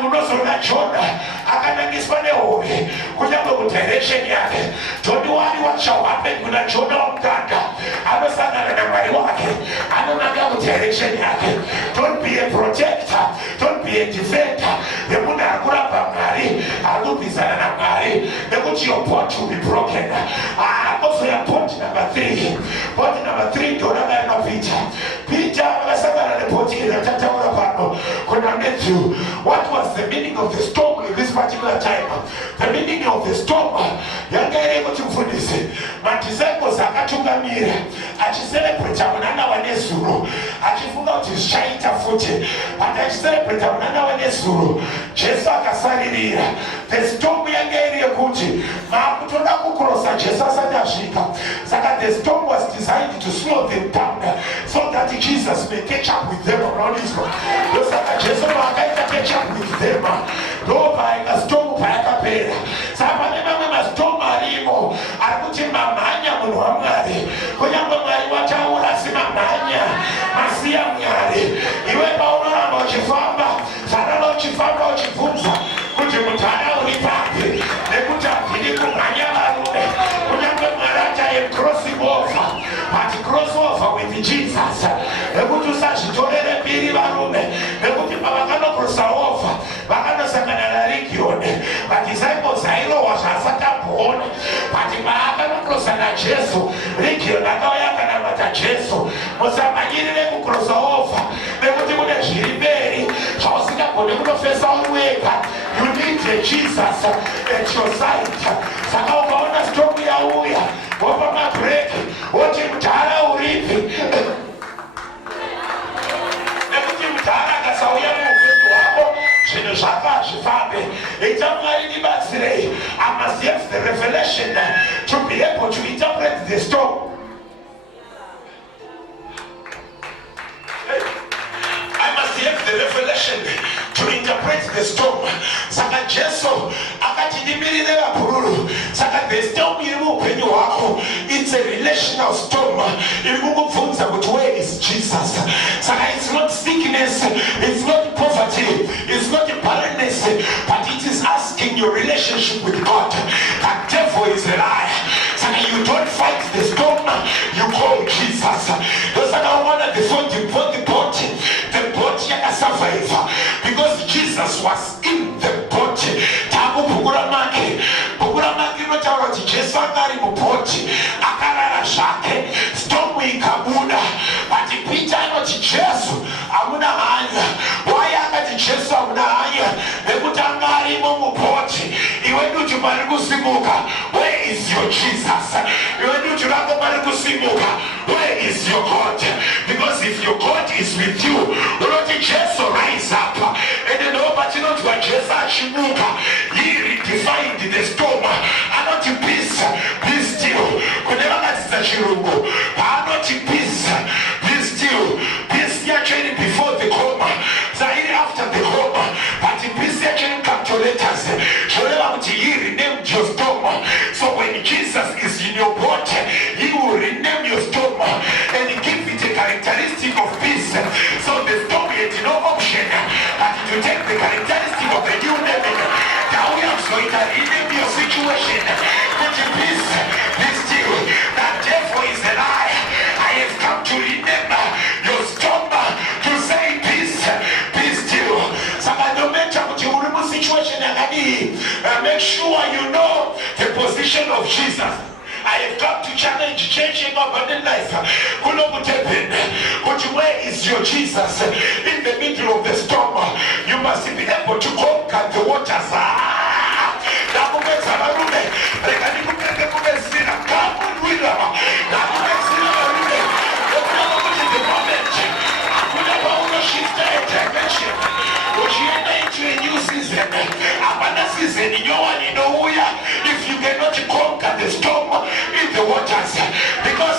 Unosona Jonah akanangiswane howe kunyamba kudirection yake. Don't worry what shall happen kuna Jonah omtanda anosangana na mwari wake anonanga kudirection yake. Don't be a protector, don't be a defender. Yemuna akurapa mwari akubizana na mwari nekuti your pot will be broken. Also your point number 3. Point number 3 ndoranga inopita. Peter akasangana nepoti inatataura pano kuna Matthew. What was the meaning of the storm in this particular time? The meaning of the storm yangaire kuti mfundisi madisciples akatungamira achicelebrate munana wanezuro achifunga kuti zvichaita futi but achicelebrate munana wanezuro Jesu akasaririra. The storm yangaire yekuti makutoda kukrosa Jesu asati asvika. Saka the storm was designed to slow them down so that Jesus may catch up with them around his God. Saka Jesu akaita catch up with them. No paika storm paika pera. Sapa nemamwe mastorm arimo arikuti mamanya munhu waMwari. Kunyangwe Mwari wataura simamanya masiya Mwari. Iwe paunoramba uchifamba sarala uchifamba uchibvunza kuti mutana uri papi nekuti handidi kumhanya varume. Kunyangwe Mwari ati I am crossing over, but cross over with Jesus. Nekuti usazvitorere mbiri varume nekuti pavakanokrossa over vakanosangana naRegioni. Madisciples airohwa zvaasati amboona, but paakanokrossa naJesu Regioni akauya akanamata Jesu. Musamanyirire kukrossa over nekuti kune zviri mberi zvausingagoni kunofesa uri wega. You need Jesus at your side. Saka ukaona storm yauya wopa mabreak woti mudhara uripi nekuti mudhara akasauya muupenyu hwako zvinhu zvako hazvifambe. Ita Mwari ndibatsirei. I must have the revelation to be able to interpret the storm. I must have the revelation to interpret the storm. Saka Jesu akati nimirire vapururu. Saka the storm iri muupenyu hwako, it's a relational storm. Iri kukubvunza kuti where is Jesus? Saka it's not sickness, it's not poverty, it's not barrenness, but it is asking your relationship with God. The devil is a liar. Saka you don't fight the storm, you call Jesus. Saka one of the boat yakasurvive because Jesus was in the boat. Takupukura make kuti Jesu akari mupoti akarara zvake, storm ikabuda. But Peter anoti Jesu hamuna hanya. Why akati Jesu hamuna hanya? Nekuti anga arimo mupoti. Iwe duti mari kusimuka, where is your Jesus? Iwe duti rako mari kusimuka, where is your God? Because if your God is with you, unoti Jesu rise up. And then nobody knows what Jesus ashimuka. He redefined the storm. Anoti peace, be still. Kuneva katisa chirungu. Anoti peace, be still. Peace actually before the coma. Zairi after the coma. But peace actually come to letters. He renamed your storm. So when Jesus is in your body, he will rename your storm and give it a characteristic of peace. So the storm had no option but to take the characteristic of a new name. Now we have so it has renamed your situation. Put in peace, be still. That devil is a lie. I have come to rename your storm to say peace, be still. Somebody don't mention what you will situation. Make sure you know the position of Jesus. I have come to challenge changing up in life. But where is your Jesus? In the middle of the storm, you must be able to conquer the waters. If you cannot conquer the storm in the waters, because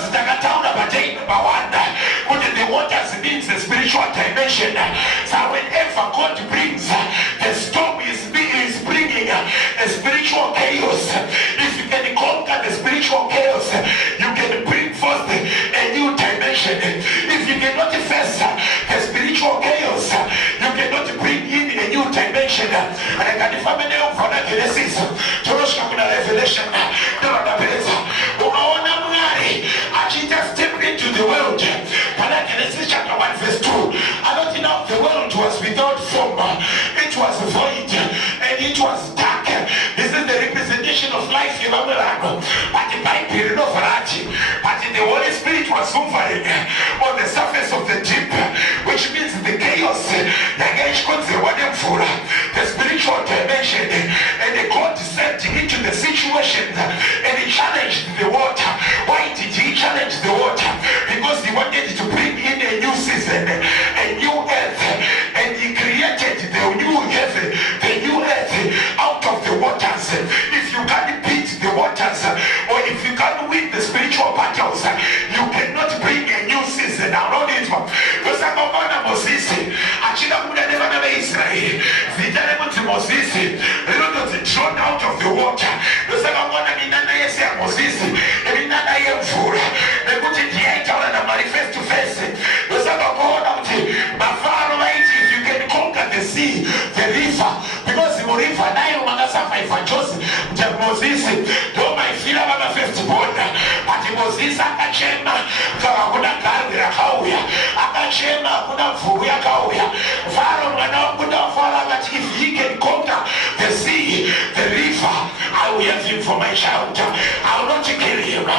the waters means the spiritual dimension. So whenever God brings the storm, is bringing a spiritual chaos. If you can conquer the spiritual chaos, you can bring forth a new dimension. If you cannot face the spiritual chaos, you cannot bring in a new dimension. And I can family of Genesis, Revelation, Jesus stepped into the world. Genesis chapter 1 verse 2. I don't know the world was without form. It was void and it was dark. This is the representation of life in Babylon. But the Bible of Raji. But the Holy Spirit was hovering on the surface of the deep, which means the chaos, the spiritual dimension, and the God stepped into the situation and he challenged the water. Why did he challenge the water? Because he wanted to bring in a new season, a new earth, and he created the new heaven, the new earth out of the waters. If you can't beat the waters, or if you can't win the spiritual battles, you cannot bring a new season around it. Moses, drawn out of the water. Manifest to face. If you can conquer the sea, the river, because the river Nile for Joseph, Moses, though my fear of a first born, but Moses akachema kuna karira kauya, akachema kuna fuya kauya. Pharaoh kuna fara, but if he can conquer the sea, the river, I will have him for my child. I will not kill him. I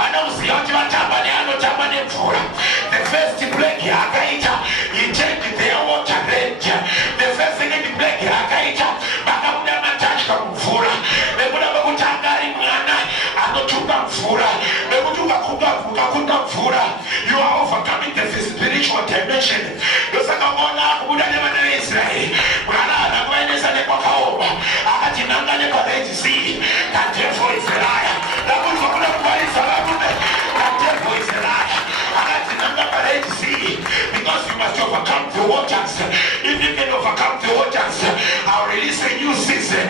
will not see how the first plague, he changed their water red. The first second plague, you are overcoming the spiritual dimension. That devil is a liar. That devil is a liar. Because you must overcome the waters. If you can overcome the waters, I'll release a new season.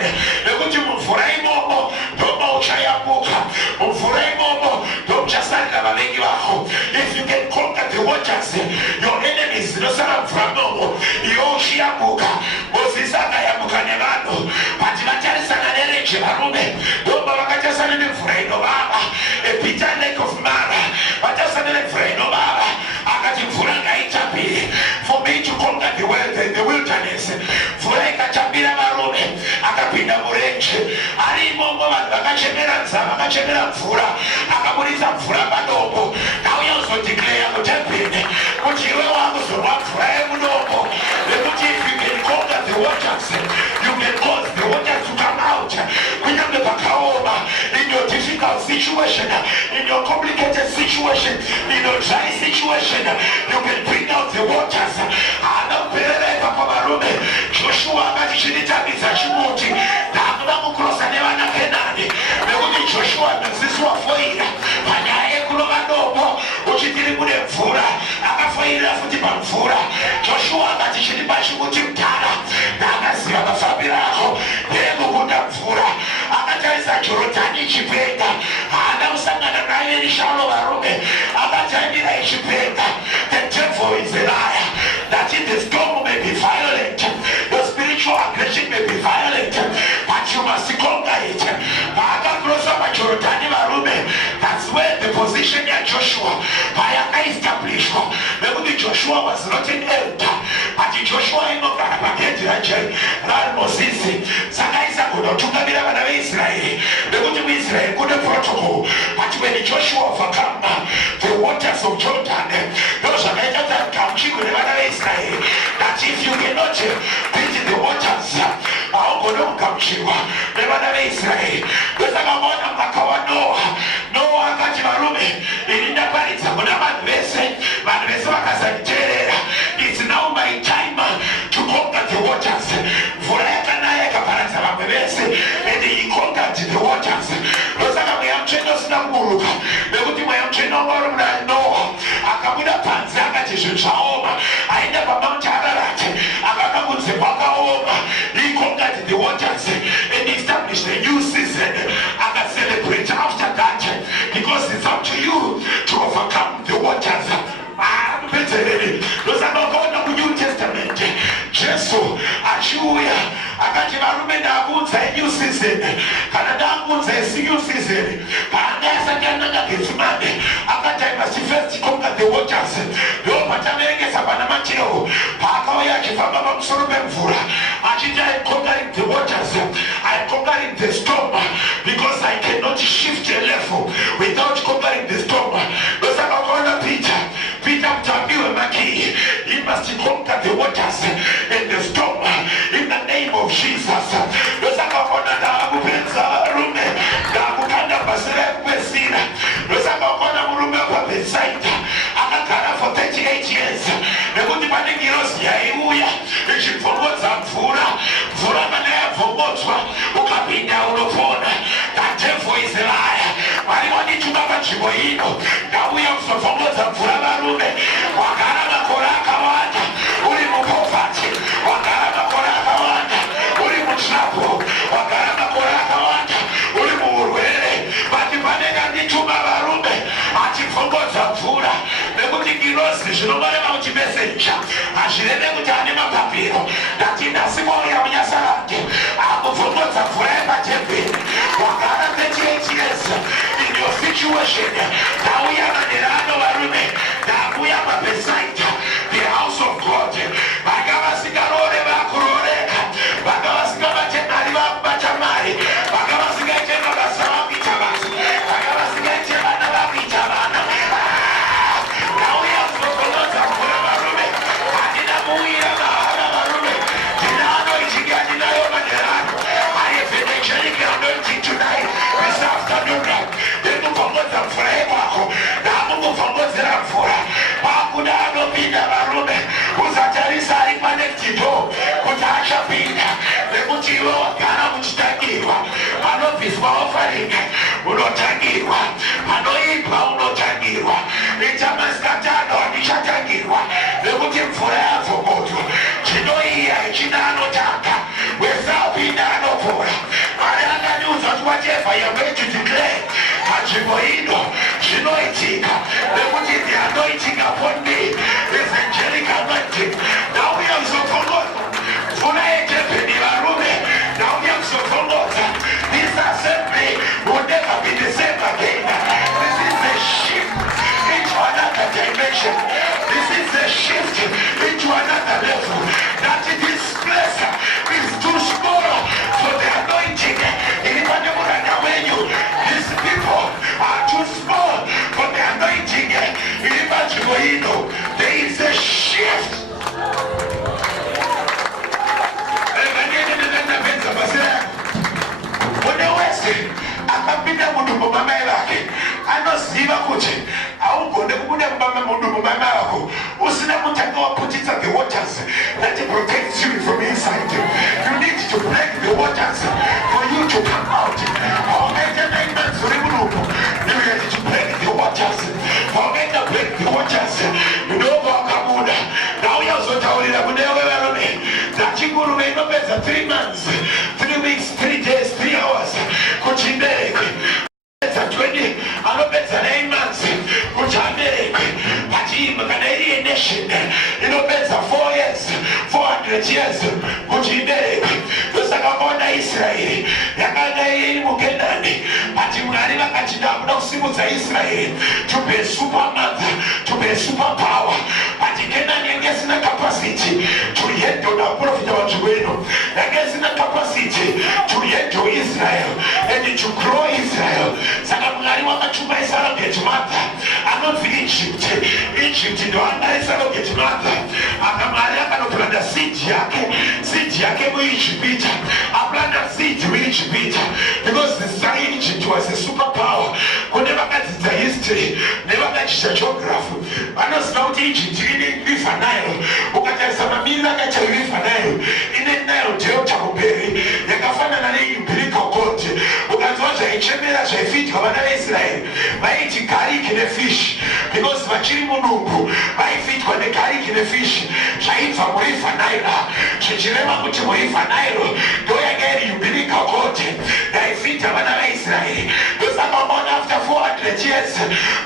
If you can conquer the waters, your enemies, but for me to conquer the world in the wilderness, for like a chapina maroon, akapinda murenche, ali mombo vakachemera mvura akaburitsa mvura padombo. Ndauya kuzodeclare kutembeni kuti iwe wakuzorwa mvura yemudombo nekuti if you can conquer the waters you can cause the waters to come out. Kunyange pakaoma, in your difficult situation, in your complicated situation, in your dry situation, you can bring out the waters. Anapereka kwa marume Joshua akati chinitabisa chimuti ndakuda kukurosa nevana Kenani nekuti Joshua naziswa foira panyaye kulova dombo uchitiri kune mvura akafoira futi pamvura. Joshua akati chinipa chimuti mtara ndakaziva mafambiro ako ndekukunda mvura. Akatarisa Jorodhani ichipenga haana kusangana naye nishano varume akatarira ichipenga. The devil is a liar. That in the storm may be violent, your spiritual aggression may be violent, but you must conquer it. That's where the position of Joshua established. Maybe Joshua was not an elder, but Joshua is not going to Moses. Sakaisa could not took a bit of Israel. They go to Israel, good protocol. But when Joshua overcome the waters of Jordan, those are that come Israel, that if you cannot beat the waters, I'll go to come Israel. There's a moment no one got Marume in the Paris. It's now my time to conquer the waters. For and he conquered the waters. We have trainers now. We have trainers now. Akabuda panza akatishuchaoma. I never mount Ararat. Akakabutse bakaoma. He conquered the waters and established a new season. I can celebrate after that because it's up to you to overcome the waters. Those are not going to the New Testament. Jesus, Ashuya, akati marume ndakunza new season. Kana ndakunza new season. Paandasa kanda Gethsemane. Akati I must first conquer the waters. Yo patamerenge sabana machio. Pakawaya kifamba mamsorube mvura. Achita I conquering the waters. I conquering the storm because I cannot shift a level without conquering the storm. Those are not Peter. Peter mtabiwe maki. He must conquer the waters and the storm in the name of Jesus. Those are not kupenza rume na kukanda basira kupesina. Those are not murume kwa besaita. Akakara for 38 years. Nekuti panengirosi ya iuya. Ichifongoza mvura. Mvura mana ya fongozwa. Ukapinda unopona. That devil is a liar. Waliwani chukapa chibo hino. Nauya msofongoza mvura marume. Wakara makora kawata. Uli mupofati. Wakara makora kawata. Uli muchapo. Wakara makora kawata. Uli muurwele. Bati panega nichuma marume. Achifongoza mvura. Nekuti girosi. Shinobale mauti messenger. Ashirene kutani mapapiro. Dati nasimo ya mnyasarate. Akufongoza mvura eba tembe. Wakara 38 years. In your situation. Nauya manerano marume. Nauya mapesaita. The house of God. Bagabasigarore bakuroreka. Bagabasigabatenari babatamari. Bagabasigaitema basama bitabasi. Bagabasigaitema naba bitabana. Nauya mfokoloza mkuna marume. Adina muira mahara marume. Dinano ichigani nayo manerano. I have an angelic anointing tonight. This afternoon. Then mfokoloza mfurahe wako. Namu mfokoloza mfura. Wakudano pinda marume. Uzatarisa imanetito. Kutaasha pinda. Nekutiwa wakana mchitangirwa. Mano viswa ofaringa. Unotangirwa. Mano ipa unotangirwa. Nitamaskatano nishatangirwa. Nekuti mfura ya fomoto. Chino iya chinano taka. Wesa pinda anopora. Mariana news whatever you're going to declare. Achimoino. Chino itika. Nekuti the anointing upon me. This angelic anointing. Now we have so forgotten. Now we have so forgotten. This assembly will never be the same again. This is a shift into another dimension. This is a shift into another level. That this place is too small for the anointing. When you akapinda mudumbu mamai vake anoziva kuti haugone kubuda mudumbu mamai vako usina mutanga waputitsa the waters that protects you from inside. You need to break the waters for you to come out. Paukaita 9 months uri mudumbu, you need to break the waters. Paukaita break the waters, ndobva wakabuda. Ndauya kuzotaurira kune varume dzachingurube inopedza 3 months, 3 weeks, 3 days, 3 hours kuti iberekwe. Anopedza 9 months kuti aberekwe. Pachimba kana iri nation inopedza 4 years, 400 years kuti iberekwe. Ndosaka maona Israeri yakanga iri muKenani, but Mwari vakati ndakuda kusimudza Israeri to be a super mother, to be a super power. But Kenani yanga isina capacity to handle na profita vanzvimbo ino, yanga isina capacity to handle Israel and to grow Israel. Saka Mwari wakatuma surrogate mother anobva Egypt. Egypt ndo anga surrogate mother. Mwari akanoplanta seed yake muEgypt. Aplanta seed muEgypt because the Egypt was a superpower. Kune vakadzidza history nevakachita geography vanoziva kuti Egypt ine river Nile. Ukatarisa mamiriro akaita river Nile ine Nile delta kumberi yakafanana neumbilical cord. Ukanzwa zvaichemera zvaifitwa vana veIsraeri vaiti garlic nefish because vachiri mudumbu vaifitwa negarlic nefish zvaibva muriver Nile, zvichireva kuti muriver Nile ndo yanga iri umbilical cord yaifita vana veIsraeri. Ndosaka ukaona after 400 years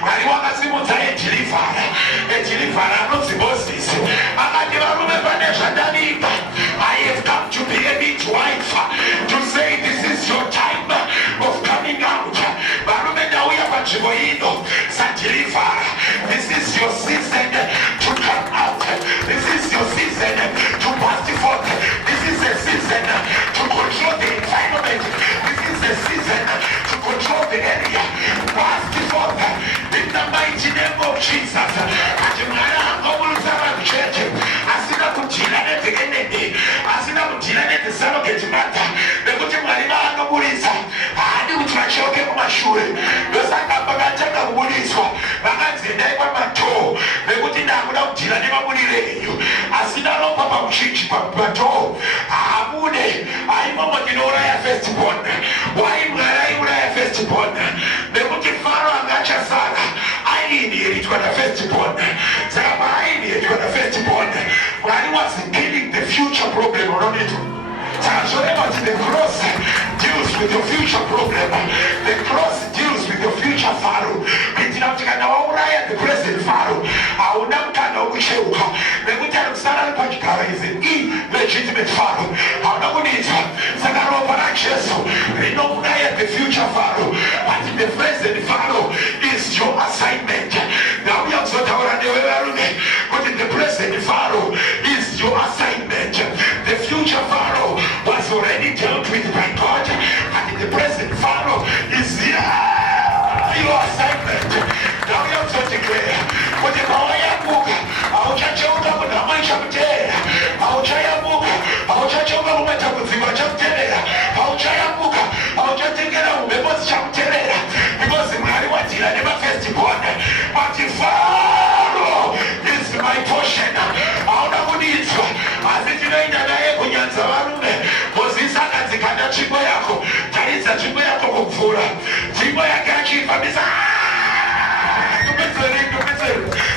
Mwari wakasimudza edhilivhara anonzi Moses akati varume pane zvandavimba. I have come to be a midwife to say this is your time of coming out. Varume ndauya panzvimbo ino sadhilivhara. This is your season to come out. This is your season to burst forth. This is a season to control the environment. This is a season to control the area. Burst forth in the mighty name of Jesus. Ati Mwari angomurutsa vanhu chete asina kudhila the enemy, asina kudhila surrogate mother, nekuti Mwari vaanoburitsa haadi kuti vachoke kumashure. Ndosaka pakatanga kuburitswa vakanzi endai pamatoo nekuti ndakuda kudhila nemabudire enyu. Asina ropa pamuchinji pamatoo haabude. Aimomo tinouraya firstborn. Why Mwari aiuraya firstborn? Nekuti Faro angachasara aiinhiritwa nafirstborn. Saka paainhiritwa nafirstborn, Mwari was killing the future problem around it. Saka zvoreva kuti the cross deals with your future problem. The cross deals with your future Pharaoh. Kuitira kuti kana wauraya the present Pharaoh hauna mukana wekucheuka nekuti arikusara ari pachigaro is an illegitimate Pharaoh. Hauna kuditswa. Saka ropa raJesu rinouraya the future Pharaoh, but the present Pharaoh is your assignment. Ndauya kuzotaura newe varume kuti the present Pharaoh is your assignment. The future Pharaoh was already dealt with by God, and the present Pharaoh is your assignment. Ndauya kuzodeclare kuti pawayamuka hauchacheuka kunhama ichakuteera, hauchayamuka hauchacheuka kumatambudziko achakuteerera, hauchayamuka hauchatengera umhepo dzichakuteerera because Mwari wadhila nemafirstborn. But Pharaoh is my portion. Hauna kuditswa asi tinoenda naye kunyanza varume. Mozisi akadzikanda tsvimbo yako, taridza tsvimbo yako kumvura. Tsvimbo yake achiifambisa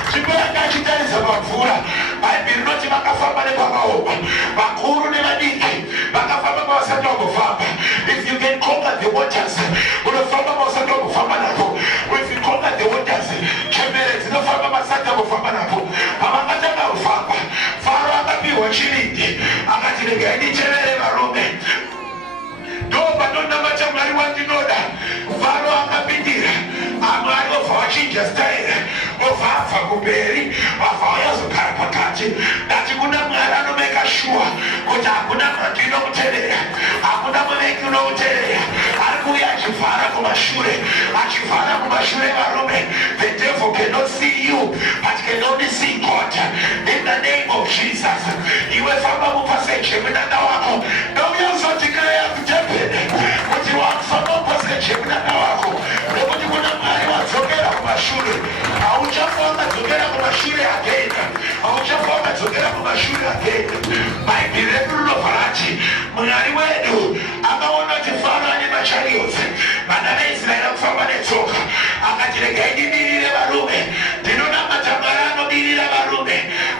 tsvimbo yake achitaridza pamvura. Bhaibheri rinoti vakafamba nepakaoma, vakuru nevadiki vakafamba pavasati vambofamba. If you can conquer the waters unofamba pavasati vambofamba napo. If you conquer the waters chembere dzinofamba pasati vambofamba napo. Pavakatanga kufamba Faro akapiwa chirindi akati regai ndichevere varume. Ndo panonamata Mwari wandinoda. Faro akapindira Mwari obva wachinja style, obva abva kumberi vabva vayazogara pakati. Ndati kuna Mwari anomeka sure kuti hakuna mhando inomuteerera, hakuna muveki unomuteerera. Ari kuuya achivhara kumashure, achivhara kumashure varume. The devil cannot see you but can only see God. In the name of Jesus, iwe famba mupaseje mudada wako. Ndauya kuzodeclare kutembere kuti wakufamba mupaseje mudada irerulo faraji mwari wedu akaona tifano ane macharioti vana veIsraeri kufamba netsoka akatirega idimirire varume ndinonamata Mwari anomirira varume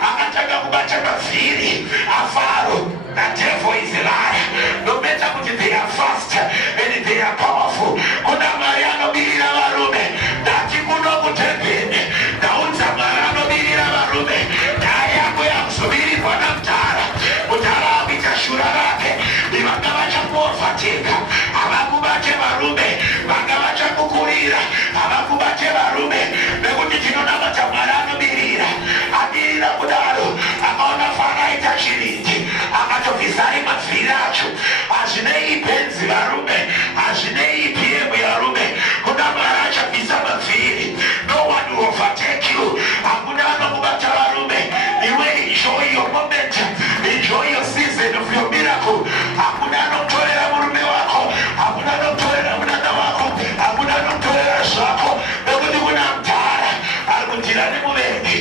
akatanga kubata mavhiri aFaro. The devil is a liar. No matter what they are fast and they are powerful. Kuna Mariano birira varume dati kuno kutembeni daunza Mariano birira varume daya kuya kusubiri bwana mtara mutara abitashura rake ivangavacha kuofatika avakubate varume vangavacha kukurira avakubate varume nekuti tinonamata Mariano birira abirira kudaro akaona faraita chirindi akatobvisai mavhiri acho hazvinei penzi varume hazvinei PM yarume kuna Mwari achabvisa mavhiri. No one will overtake you. Hakuna anokubata varume. Iwe enjoy your moment, enjoy your season of your miracle. Hakuna anokutorera murume wako, hakuna anokutorera munana wako, hakuna anokutorera zvako nekuti kuna mutara ari kundira nemuvengi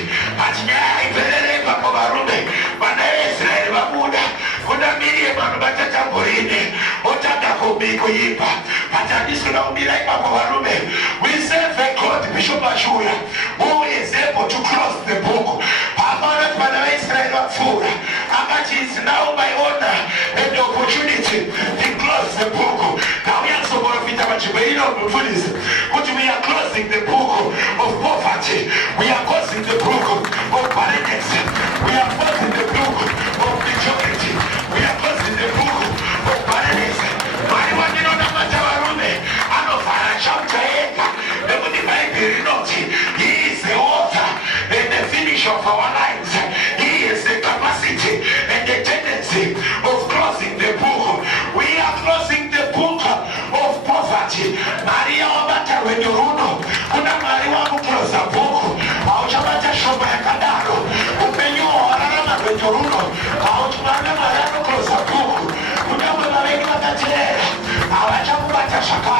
ati nyaya iperere ipapo varume vana veIsraeri vabuda kuna Miriam anobata tamburine otanga kuimba patandiswera kumira ipapo varume. We serve a God, Bishop Achuya, who is able to close the book. Pakaona vana veIsraeri vapfuura akati it's now my honor and the opportunity to close the book. Kauya kuzoprofita panzvimbo ino mufundisi kuti we are closing the book of poverty, we are closing the book of barrenness, we are closing the book of majority, we are closing the book of barrenness. Mwari wandinonamata varume anovhara chapter yega nekuti Bhaibheri rinoti he is the author and the finisher of our lives. He is the capacity and the tendency of closing the book. We are closing the book of poverty. Maria wabata wenye runo kuna Mwari wakuclosa book hauchabata shomba yakadaro upenyu wararama wenye runo hauchabata Mwari wakuclosa book kuna mwe mavengi wakaterera hawachakubata shaka